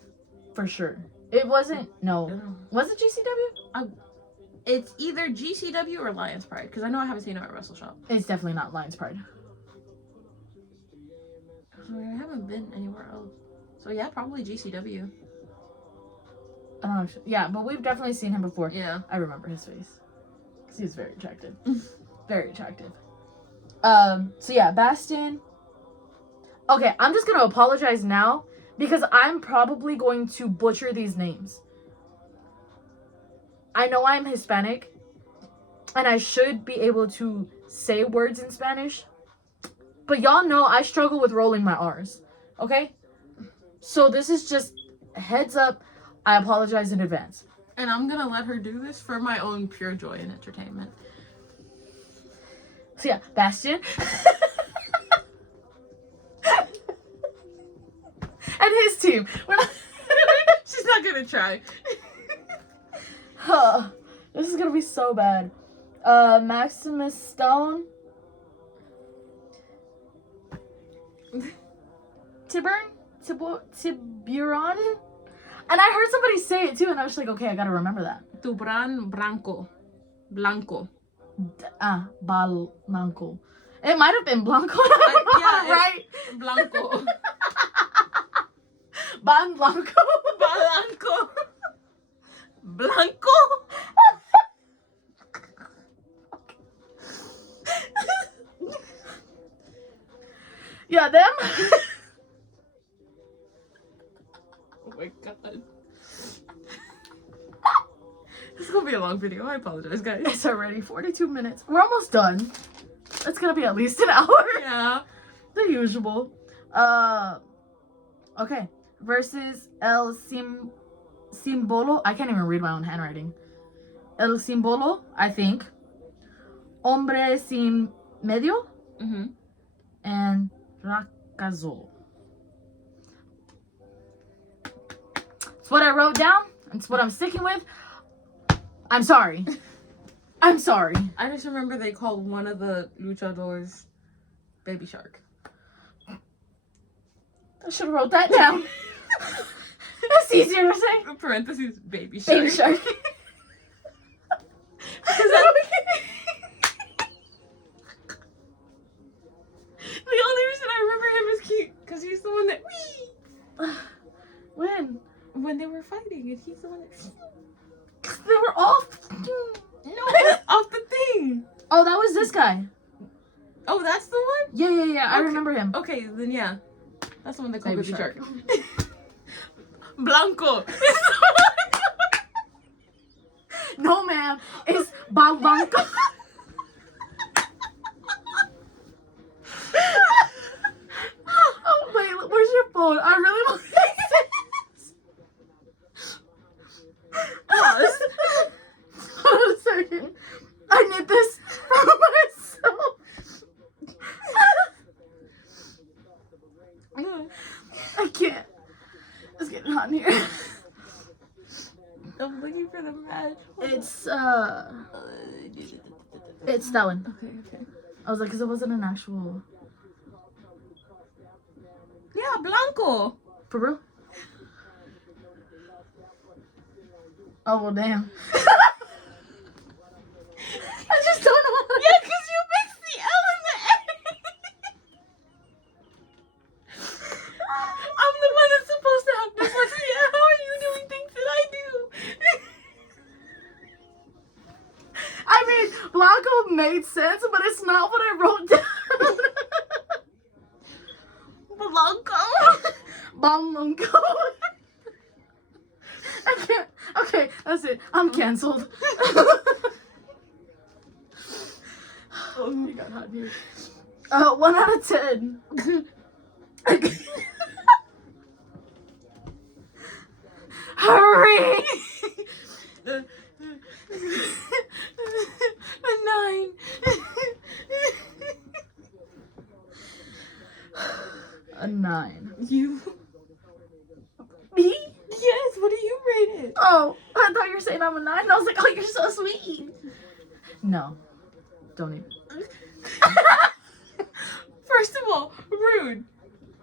For sure. It wasn't, no. Was it GCW? It's either GCW or Lions Pride. Because I know I haven't seen him at Wrestle Shop. It's definitely not Lions Pride. I haven't been anywhere else. So yeah, probably GCW. I don't know. Yeah, but we've definitely seen him before. Yeah. I remember his face. Because he's very attractive. Very attractive. So yeah, Bastion. Okay, I'm just going to apologize now because I'm probably going to butcher these names. I know I'm Hispanic and I should be able to say words in Spanish, but y'all know I struggle with rolling my R's, okay? So this is just heads up. I apologize in advance. And I'm going to let her do this for my own pure joy and entertainment. So yeah, Bastion. And his team. We're not She's not gonna try. This is gonna be so bad. Maximus Stone. Tiburon? And I heard somebody say it too, and I was like, okay, I gotta remember that. Tubran Blanco. Blanco. It might have been Blanco. Right? Blanco. Ban Blanco. Blanco. Blanco. Yeah, them. Oh my god. This is gonna be a long video. I apologize, guys. It's already 42 minutes. We're almost done. It's gonna be at least an hour. Yeah. The usual. Okay. Versus El Simbolo. I can't even read my own handwriting. El Simbolo, I think. Hombre Sin Medio. Mm-hmm. And Rakazo. It's what I wrote down. It's what I'm sticking with. I'm sorry. I'm sorry. I just remember they called one of the luchadors Baby Shark. I should have wrote that down. That's easier to say. In parentheses, Baby Shark. Baby Shark. The only reason I remember him is because he's the one that when they were fighting, and he's the one that they were off. No, off the thing. Oh, that was this guy. Oh, that's the one? Yeah. Okay. I remember him. Okay, then yeah. That's the one they call Baby Shark. Shark. Blanco. No, ma'am. It's Blanco. Oh, wait. Where's your phone? I really want this. Pause. Hold on a second. I need this for myself. I can't. It's getting hot in here. I'm looking for the match. It's that one. Okay. I was like, because it wasn't an actual. Yeah, Blanco. For real? Oh, well, damn. I just don't know. Yeah, because you mixed the L and the A. I'm the one that's supposed to have dyslexia. How are you doing things that I do? I mean, Blanco made sense, but it's not what I wrote down. Blanco. Blanco. I can't. Okay, that's it. I'm canceled. Oh my god, hot dude. 1 out of 10. Hurry! A 9. A 9. You Oh, I thought you were saying I'm a 9. I was like, oh, you're so sweet. No. Don't even. First of all, rude.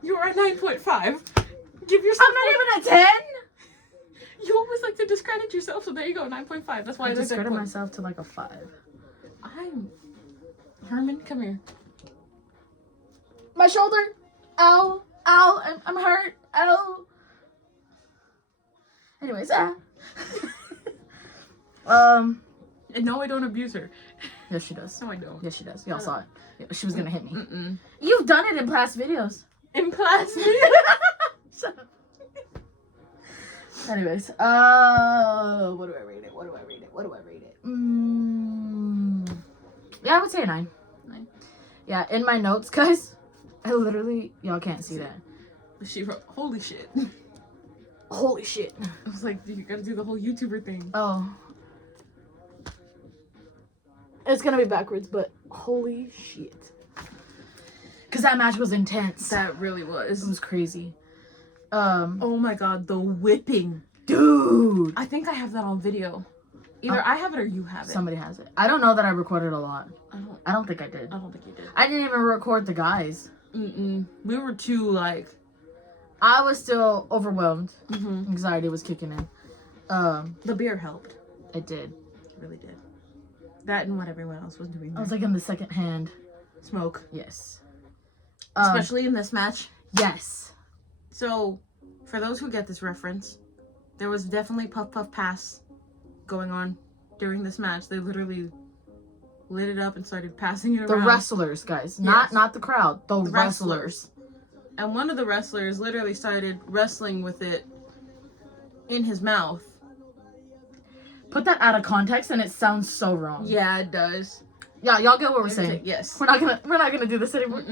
You are a 9.5. Give yourself. I'm not even a 10. You always like to discredit yourself, so there you go, 9.5. That's why I discredit myself to like a 5. Herman, come here. My shoulder. Ow. Ow. I'm hurt. Ow. Anyways, And no, I don't abuse her. Yes, she does. No, I don't. Yes, she does. Y'all saw it. Yeah, she was gonna hit me. Mm-mm. You've done it in past videos. In past videos? Shut up. Anyways, what do I rate it? Yeah, I would say a 9. 9. Yeah, in my notes, guys, I literally, y'all can't see that. She wrote, holy shit. Holy shit. I was like, you gotta do the whole YouTuber thing. Oh. It's gonna be backwards, but holy shit. Because that match was intense. That really was. It was crazy. Oh my god, the whipping. Dude. I think I have that on video. Either I have it or you have it. Somebody has it. I don't know that I recorded a lot. I don't think I did. I don't think you did. I didn't even record the guys. We were too, like... I was still overwhelmed. Mm-hmm. Anxiety was kicking in. The beer helped. It did. It really did. That and what everyone else was doing. I was like in the second hand. Smoke. Yes. Especially in this match. Yes. So, for those who get this reference, there was definitely puff puff pass going on during this match. They literally lit it up and started passing it around. The wrestlers, guys. Not the crowd. The wrestlers. And one of the wrestlers literally started wrestling with it in his mouth. Put that out of context and it sounds so wrong. Yeah, it does. Yeah, y'all get what we're saying. Yes. We're not gonna do this anymore.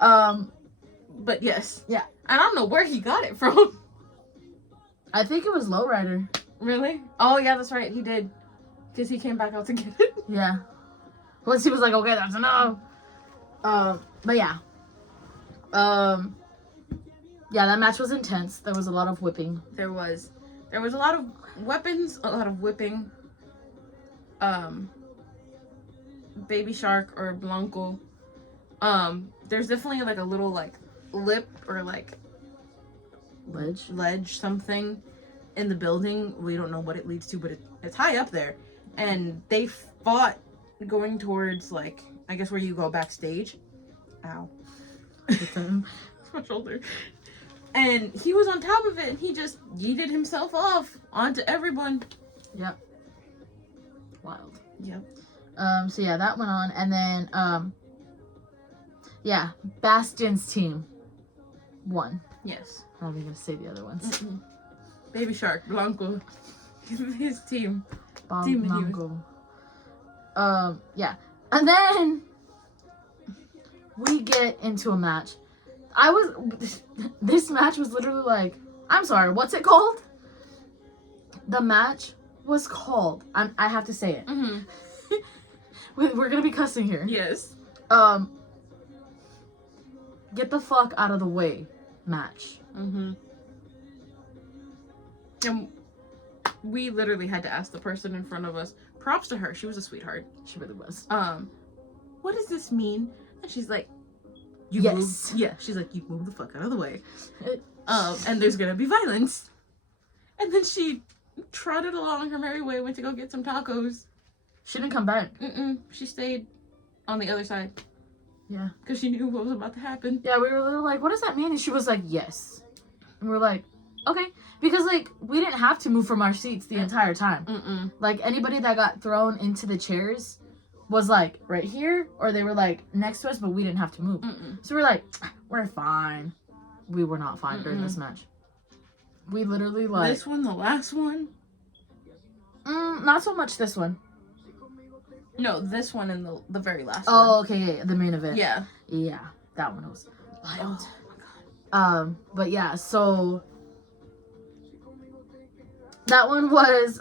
But yes. Yeah. I don't know where he got it from. I think it was Lowrider. Really? Oh yeah, that's right. He did. Because he came back out to get it. Yeah. Once he was like, okay, that's enough. But yeah. Yeah, that match was intense. There was a lot of whipping. There was a lot of weapons, a lot of whipping. Baby Shark or Blanco. There's definitely like a little like lip or like ledge something in the building. We don't know what it leads to, but it's high up there. And they fought going towards like, I guess where you go backstage. Ow. My shoulder. And he was on top of it and he just yeeted himself off onto everyone. Yep. Wild. Yep. So yeah, that went on. And then, yeah, Bastion's team won. Yes. I'm not even gonna say the other ones. Baby Shark, Blanco, his team. Blanco. Yeah. And then we get into a match. This match was literally like, I'm sorry, what's it called? The match was called, I have to say it. We're gonna be cussing here. Yes. Get the fuck out of the way match. And we literally had to ask the person in front of us. Props to her. She was a sweetheart. She really was. What does this mean? And she's like, you yes. move. Yeah. She's like, you move the fuck out of the way. And there's gonna be violence. And then she trotted along her merry way, went to go get some tacos. She didn't come back. She stayed on the other side. Yeah. Because she knew what was about to happen. Yeah, we were like, what does that mean? And she was like, yes. And we're like, okay. Because, like, we didn't have to move from our seats the entire time. Like, anybody that got thrown into the chairs was, like, right here. Or they were, like, next to us, but we didn't have to move. So we're like, we're fine. We were not fine during this match. We literally, like... This one, the last one? Not so much this one. No, this one and the very last one. Oh, okay, yeah, the main event. Yeah. Yeah, that one was wild. Oh, my God. But yeah, so... That one was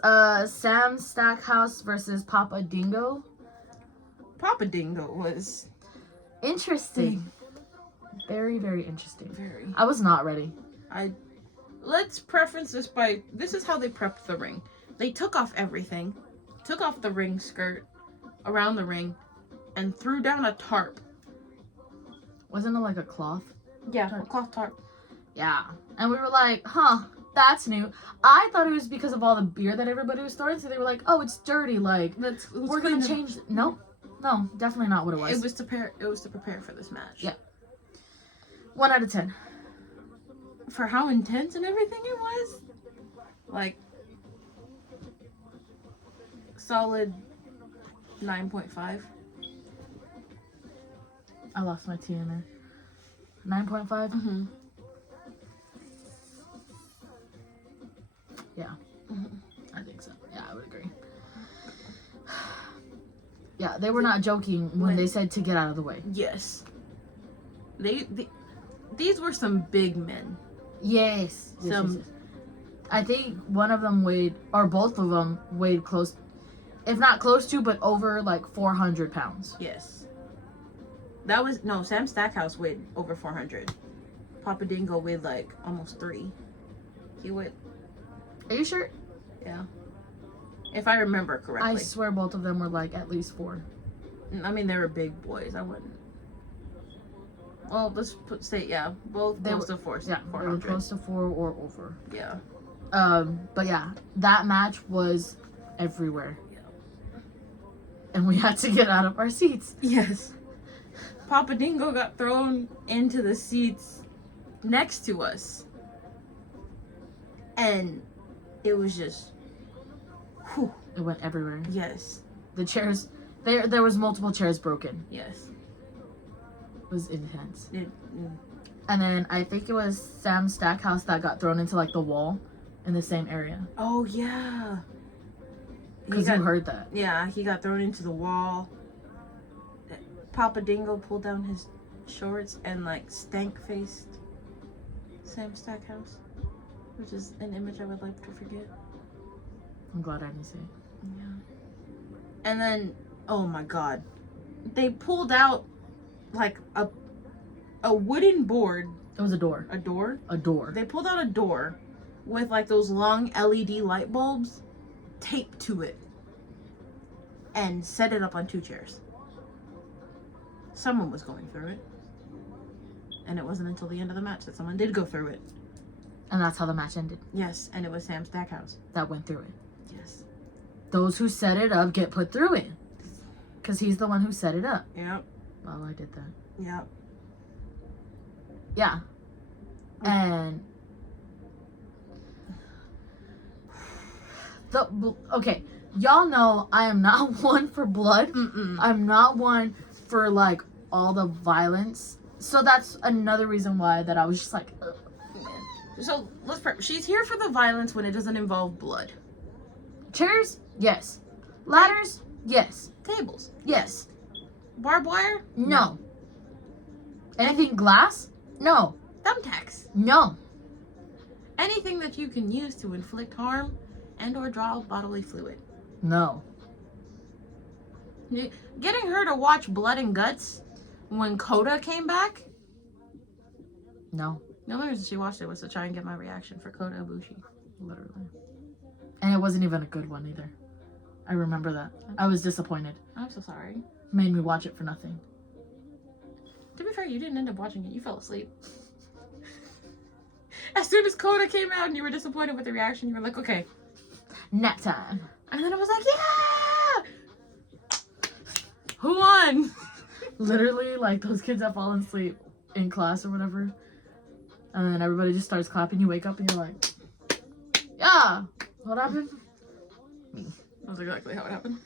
Sam Stackhouse versus Papa Dingo. Papa Dingo was... Interesting. Very, very interesting. Very. I was not ready. let's preference this by, this is how they prepped the ring. They took off everything, took off the ring skirt around the ring, and threw down a tarp. Wasn't it like a cloth? Yeah, a cloth tarp. Yeah. And we were like, huh, that's new. I thought it was because of all the beer that everybody was throwing, so they were like, oh, it's dirty, like, we're gonna change. No, definitely not what it was. It was to prepare for this match. Yeah. 1 out of 10. For how intense and everything it was? Like, solid 9.5. I lost my T in there. 9.5? Mm-hmm. Yeah. Mm-hmm. I think so. Yeah, I would agree. Yeah, they were not joking when they said to get out of the way. Yes. These were some big men. Yes. Yes. I think one of them weighed, or both of them weighed close, if not close to, but over like 400 pounds. Yes. That was, no, Sam Stackhouse weighed over 400. Papa Dingo weighed like almost 3. He weighed. Are you sure? Yeah. If I remember correctly. I swear both of them were like at least 4. I mean, they were big boys. I wouldn't. Well, let's say, yeah, both close to 4. Yeah, 400. They were close to 4 or over. Yeah. But yeah, that match was everywhere. Yeah. And we had to get out of our seats. Yes. Papa Dingo got thrown into the seats next to us. And it was just, whew. It went everywhere. Yes. The chairs, there was multiple chairs broken. Yes. It was intense. And then I think it was Sam Stackhouse that got thrown into like the wall in the same area. Oh, yeah. Because you heard that. Yeah, he got thrown into the wall. Papa Dingo pulled down his shorts and like stank-faced Sam Stackhouse, which is an image I would like to forget. I'm glad I didn't see it. Yeah. And then, oh my God, they pulled out like a wooden board. It was a door. A door? A door. They pulled out a door with like those long LED light bulbs taped to it and set it up on 2 chairs. Someone was going through it. And it wasn't until the end of the match that someone did go through it. And that's how the match ended. Yes, and it was Sam Stackhouse that went through it. Yes. Those who set it up get put through it. Because he's the one who set it up. Yep. Well, I did that. Yep. Yeah. And okay, y'all know I am not one for blood. I'm not one for like all the violence. So that's another reason why that I was just like, ugh. So she's here for the violence when it doesn't involve blood. Chairs? Yes. Ladders? Yes. Tables? Yes. Barbed wire? No. Anything glass? No. Thumbtacks? No. Anything that you can use to inflict harm and or draw bodily fluid? No. Getting her to watch Blood and Guts when Coda came back? No. The only reason she watched it was to try and get my reaction for Kota Ibushi. Literally. And it wasn't even a good one either. I remember that. I was disappointed. I'm so sorry. Made me watch it for nothing. To be fair, you didn't end up watching it. You fell asleep. As soon as Kota came out and you were disappointed with the reaction, you were like, okay. Nap time. And then I was like, yeah! Who won? Literally, like, those kids that fall asleep in class or whatever. And then everybody just starts clapping. You wake up and you're like, yeah, what happened? Me. That's exactly how it happened.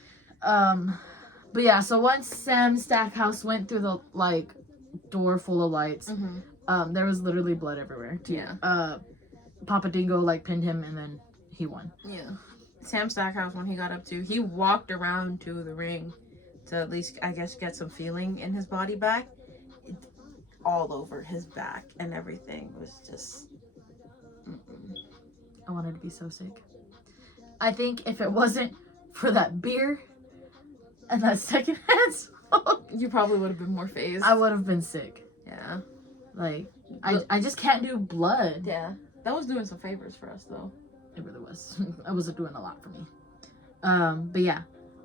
But yeah, so once Sam Stackhouse went through the, like, door full of lights, there was literally blood everywhere, too. Yeah. Papa Dingo, like, pinned him, and then he won. Yeah. Sam Stackhouse, when he got up to, he walked around to the ring to at least, I guess, get some feeling in his body back. All over his back and everything was just... I wanted to be so sick. I think if it wasn't for that beer and that secondhand smoke, you probably would have been more phased. I would have been sick. Yeah. Like, I just can't do blood. Yeah. That was doing some favors for us, though. It really was. It wasn't doing a lot for me. But yeah.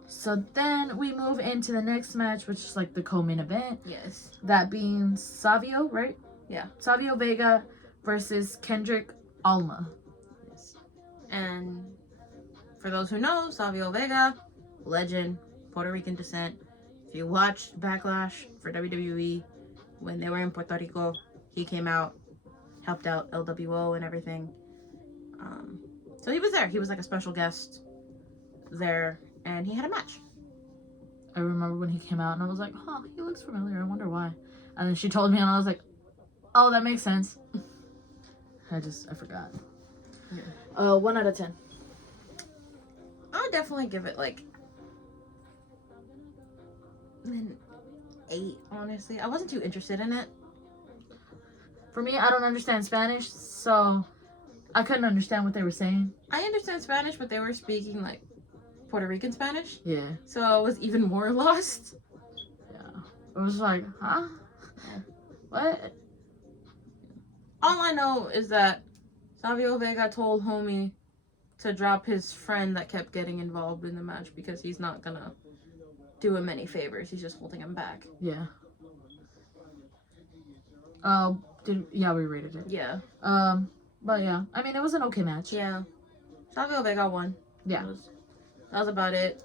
So then we move into the next match, which is like the co-main event. Yes. That being Savio, right? Yeah. Savio Vega versus Kendrick Alma. Yes. And for those who know, Savio Vega, legend, Puerto Rican descent. If you watched Backlash for WWE when they were in Puerto Rico, he came out, helped out LWO and everything. So he was there. He was like a special guest there, and he had a match. I remember when he came out, and I was like, huh, he looks familiar. I wonder why. And then she told me, and I was like, oh, that makes sense. I forgot. Yeah. 1 out of 10. I would definitely give it like an 8, honestly. I wasn't too interested in it. For me, I don't understand Spanish, so I couldn't understand what they were saying. I understand Spanish, but they were speaking like Puerto Rican Spanish. Yeah. So I was even more lost. Yeah. It was like, huh? What? All I know is that Savio Vega told homie to drop his friend that kept getting involved in the match because he's not gonna do him any favors. He's just holding him back. Yeah. We rated it. Yeah. But yeah, I mean, it was an okay match. Yeah. Savio Vega won. Yeah. That was about it.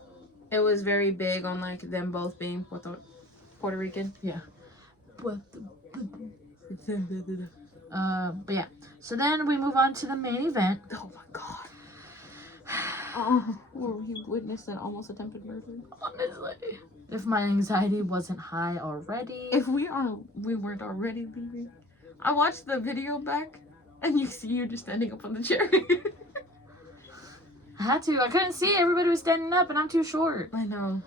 It was very big on like them both being Puerto Rican. Yeah. But yeah. So then we move on to the main event. Oh my god. Oh, where we witnessed an almost attempted murder. Honestly. If my anxiety wasn't high already. If we weren't already leaving. I watched the video back and you see you're just standing up on the chair. I had to. I couldn't see. Everybody was standing up and I'm too short. I know.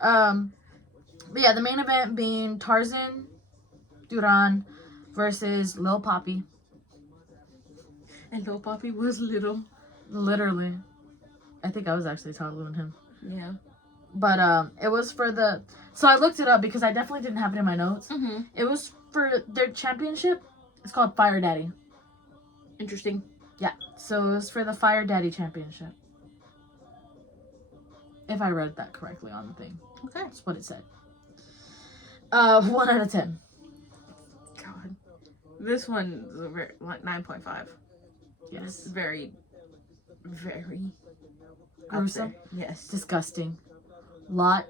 But yeah, the main event being Tarzan Duran versus Lil Poppy. And Lil Poppy was little. Literally. I think I was actually taller than him. Yeah. But it was for the... So I looked it up because I definitely didn't have it in my notes. Mm-hmm. It was for their championship. It's called Fire Daddy. Interesting. Yeah. So it was for the Fire Daddy championship. If I read that correctly on the thing. Okay. That's what it said. 1 out of 10. God. This one is like 9.5. Yes. It's very, very gruesome. Yes. Disgusting. Lots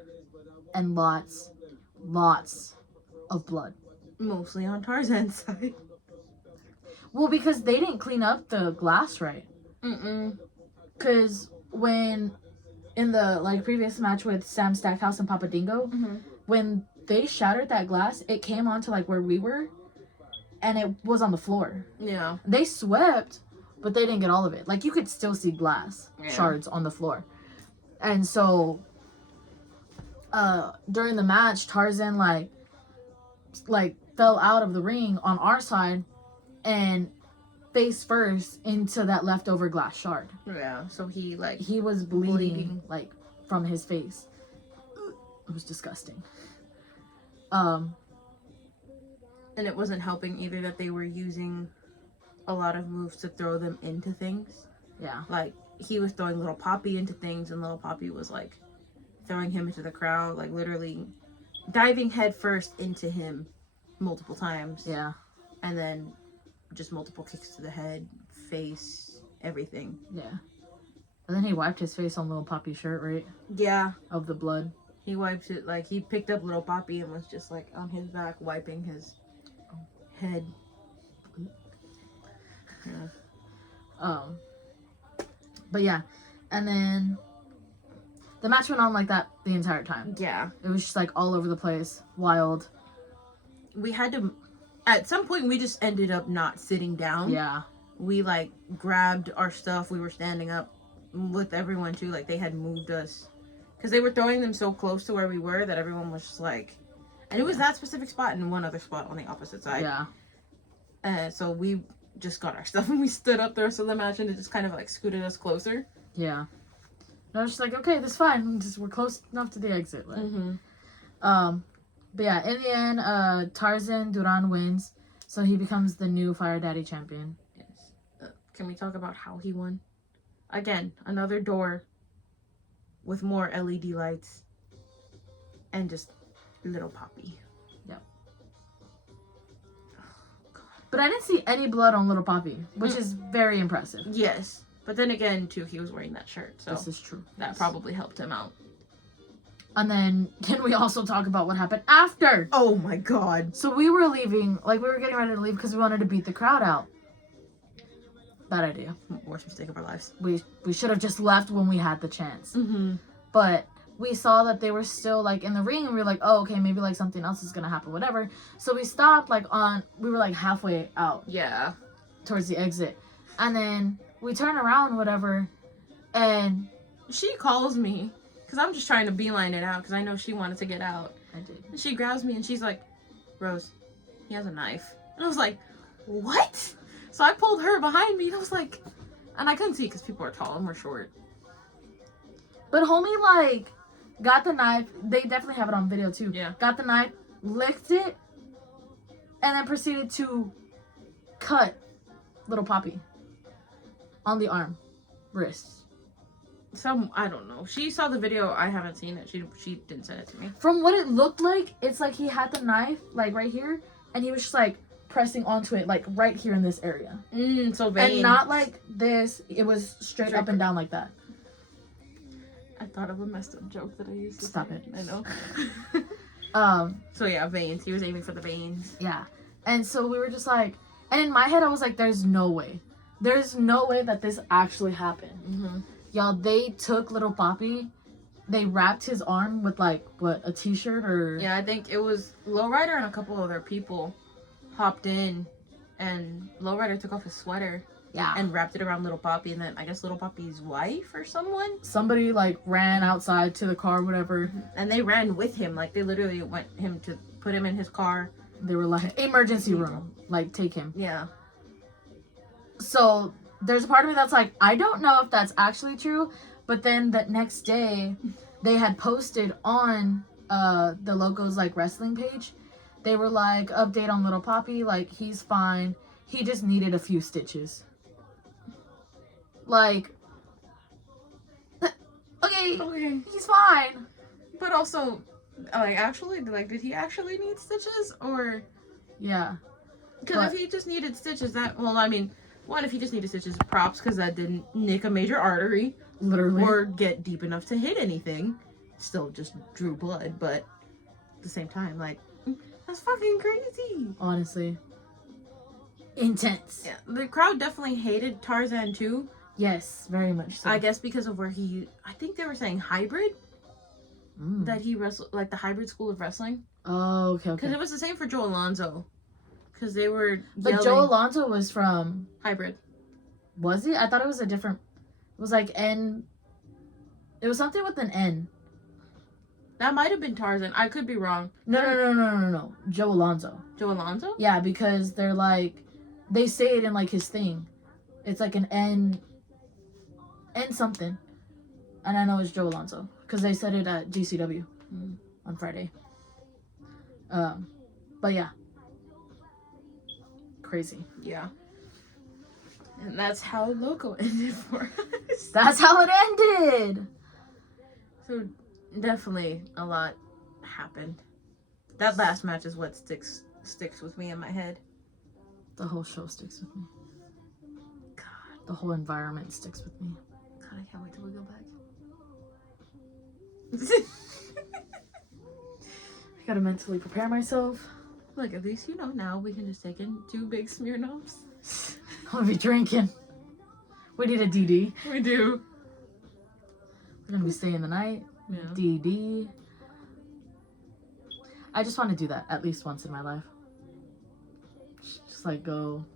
of blood. Mostly on Tarzan's side. Well, because they didn't clean up the glass right. Because when in the like previous match with Sam Stackhouse and Papa Dingo, when they shattered that glass, it came onto like where we were, and it was on the floor. Yeah. They swept, but they didn't get all of it. Like you could still see glass shards on the floor, and so during the match, Tarzan like fell out of the ring on our side, and face first into that leftover glass shard. Yeah. So he was bleeding like from his face. It was disgusting. And it wasn't helping either that they were using a lot of moves to throw them into things. Yeah. Like, he was throwing Little Poppy into things, and Little Poppy was, like, throwing him into the crowd. Like, literally diving head first into him multiple times. Yeah. And then just multiple kicks to the head, face, everything. Yeah. And then he wiped his face on Little Poppy's shirt, right? Yeah. Of the blood. He wiped it, like, he picked up Little Poppy and was just, like, on his back, wiping his head. Yeah. But yeah. And then the match went on like that the entire time. Yeah. It was just, like, all over the place. Wild. We had to... At some point, we just ended up not sitting down. Yeah. We, like, grabbed our stuff. We were standing up with everyone, too. Like, they had moved us. Because they were throwing them so close to where we were that everyone was just like... And it was that specific spot and one other spot on the opposite side. Yeah. So we just got our stuff and we stood up the rest of the match and it just kind of, like, scooted us closer. Yeah. And I was just like, okay, that's fine. We're close enough to the exit. Like. But yeah, in the end, Tarzan Duran wins. So he becomes the new Fire Daddy champion. Yes. can we talk about how he won? Again, another door with more LED lights and just little Poppy. Yep. Oh, but I didn't see any blood on little Poppy, which is very impressive. Yes. But then again, too, he was wearing that shirt. So this is true. That probably helped him out. And then, can we also talk about what happened after? Oh my god. So we were leaving, like, we were getting ready to leave because we wanted to beat the crowd out. Bad idea. Worst mistake of our lives. We should have just left when we had the chance. Mm-hmm. But we saw that they were still, like, in the ring, and we were like, oh, okay, maybe, like, something else is gonna happen, whatever. So we stopped, like, we were, like, halfway out. Yeah. Towards the exit. And then we turn around, whatever, and... She calls me, because I'm just trying to beeline it out, because I know she wanted to get out. I did. And she grabs me, and she's like, Rose, he has a knife. And I was like, what? So I pulled her behind me, and I was like... And I couldn't see, because people are tall and we're short. But homie, like, got the knife. They definitely have it on video, too. Yeah. Got the knife, licked it, and then proceeded to cut little Poppy on the arm, wrist. I don't know. She saw the video. I haven't seen it. She didn't send it to me. From what it looked like, it's like he had the knife, like, right here, and he was just, like, pressing onto it, like, right here in this area. So veins. And not like this. It was straight up and down like that. I thought of a messed up joke that I used to Stop say. it. I know. So yeah, veins. He was aiming for the veins. Yeah. And so we were just like, and in my head I was like, there's no way. There's no way that this actually happened. Mm-hmm. Y'all, they took little Poppy, they wrapped his arm with, like, what, a t-shirt or... Yeah, I think it was Lowrider and a couple other people hopped in, and Lowrider took off his sweater. Yeah. And wrapped it around little Poppy, and then I guess little Poppy's wife or someone. Somebody, like, ran outside to the car, whatever. And they ran with him. Like, they literally went him to put him in his car. They were like, emergency room. Like, take him. Yeah. So, there's a part of me that's like, I don't know if that's actually true. But then that next day, they had posted on the Loko's, like, wrestling page. They were like, update on little Poppy. Like, he's fine. He just needed a few stitches. Like, okay, he's fine. But also, like, actually, like, did he actually need stitches? Or... Yeah. Because if he just needed stitches, if he just needed stitches, props, because that didn't nick a major artery. Literally. Or get deep enough to hit anything. Still just drew blood, but at the same time, like, that's fucking crazy. Honestly. Intense. Yeah, the crowd definitely hated Tarzan too. Yes, very much so. I guess because of where I think they were saying hybrid. That he wrestled, like the hybrid school of wrestling. Oh, okay. Because it was the same for Joe Alonzo. Because they were But Joe Alonzo was from... Hybrid. Was he? I thought it was a different... It was like N... It was something with an N. That might have been Tarzan. I could be wrong. No. Joe Alonzo. Joe Alonzo? Yeah, because they're like... They say it in like his thing. It's like an N something. And I know it's Joe Alonzo. Because they said it at GCW on Friday. But yeah. Crazy. Yeah. And that's how Loko ended for us. That's how it ended! So, definitely a lot happened. That last match is what sticks with me in my head. The whole show sticks with me. God. The whole environment sticks with me. God, I can't wait till we go back. I gotta mentally prepare myself. Look, at least now we can just take in 2 big Smirnoffs. I'm gonna be drinking. We need a DD. We do. We're gonna be staying the night. Yeah. DD. I just want to do that at least once in my life. Just like go.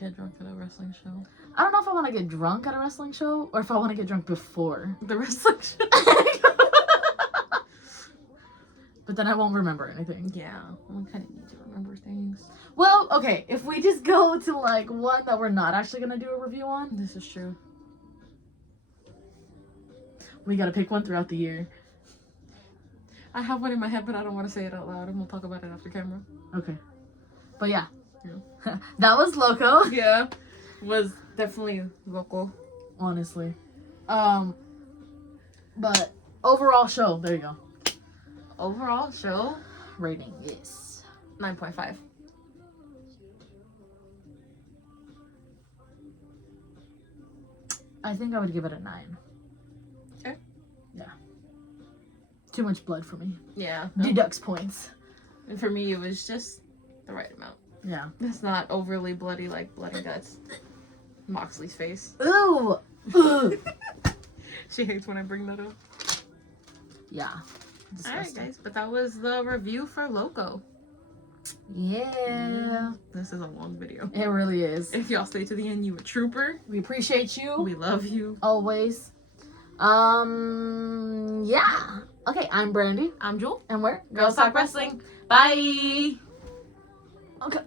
Get drunk at a wrestling show. I don't know if I want to get drunk at a wrestling show or if I want to get drunk before the wrestling show. But then I won't remember anything. Yeah, I kind of need to remember things. Well, okay, if we just go to like one that we're not actually gonna do a review on. This is true. We gotta pick one throughout the year. I have one in my head, but I don't want to say it out loud, and we'll talk about it after camera. Okay. But yeah. That was Loko. Yeah. was definitely Loko. Honestly. But overall show, there you go. Overall show Rating is 9.5. I think I would give it a 9. Okay. Yeah. Too much blood for me. Yeah. Deducts points. And for me, it was just the right amount. Yeah. It's not overly bloody like Blood and Guts. Moxley's face. Ooh. She hates when I bring that up. Yeah. Alright, guys. But that was the review for Loko. Yeah. This is a long video. It really is. If y'all stay to the end, you a trooper. We appreciate you. We love you. Always. Yeah. Okay, I'm Brandy. I'm Jewel. And we're Girls Talk Wrestling. Bye. Okay.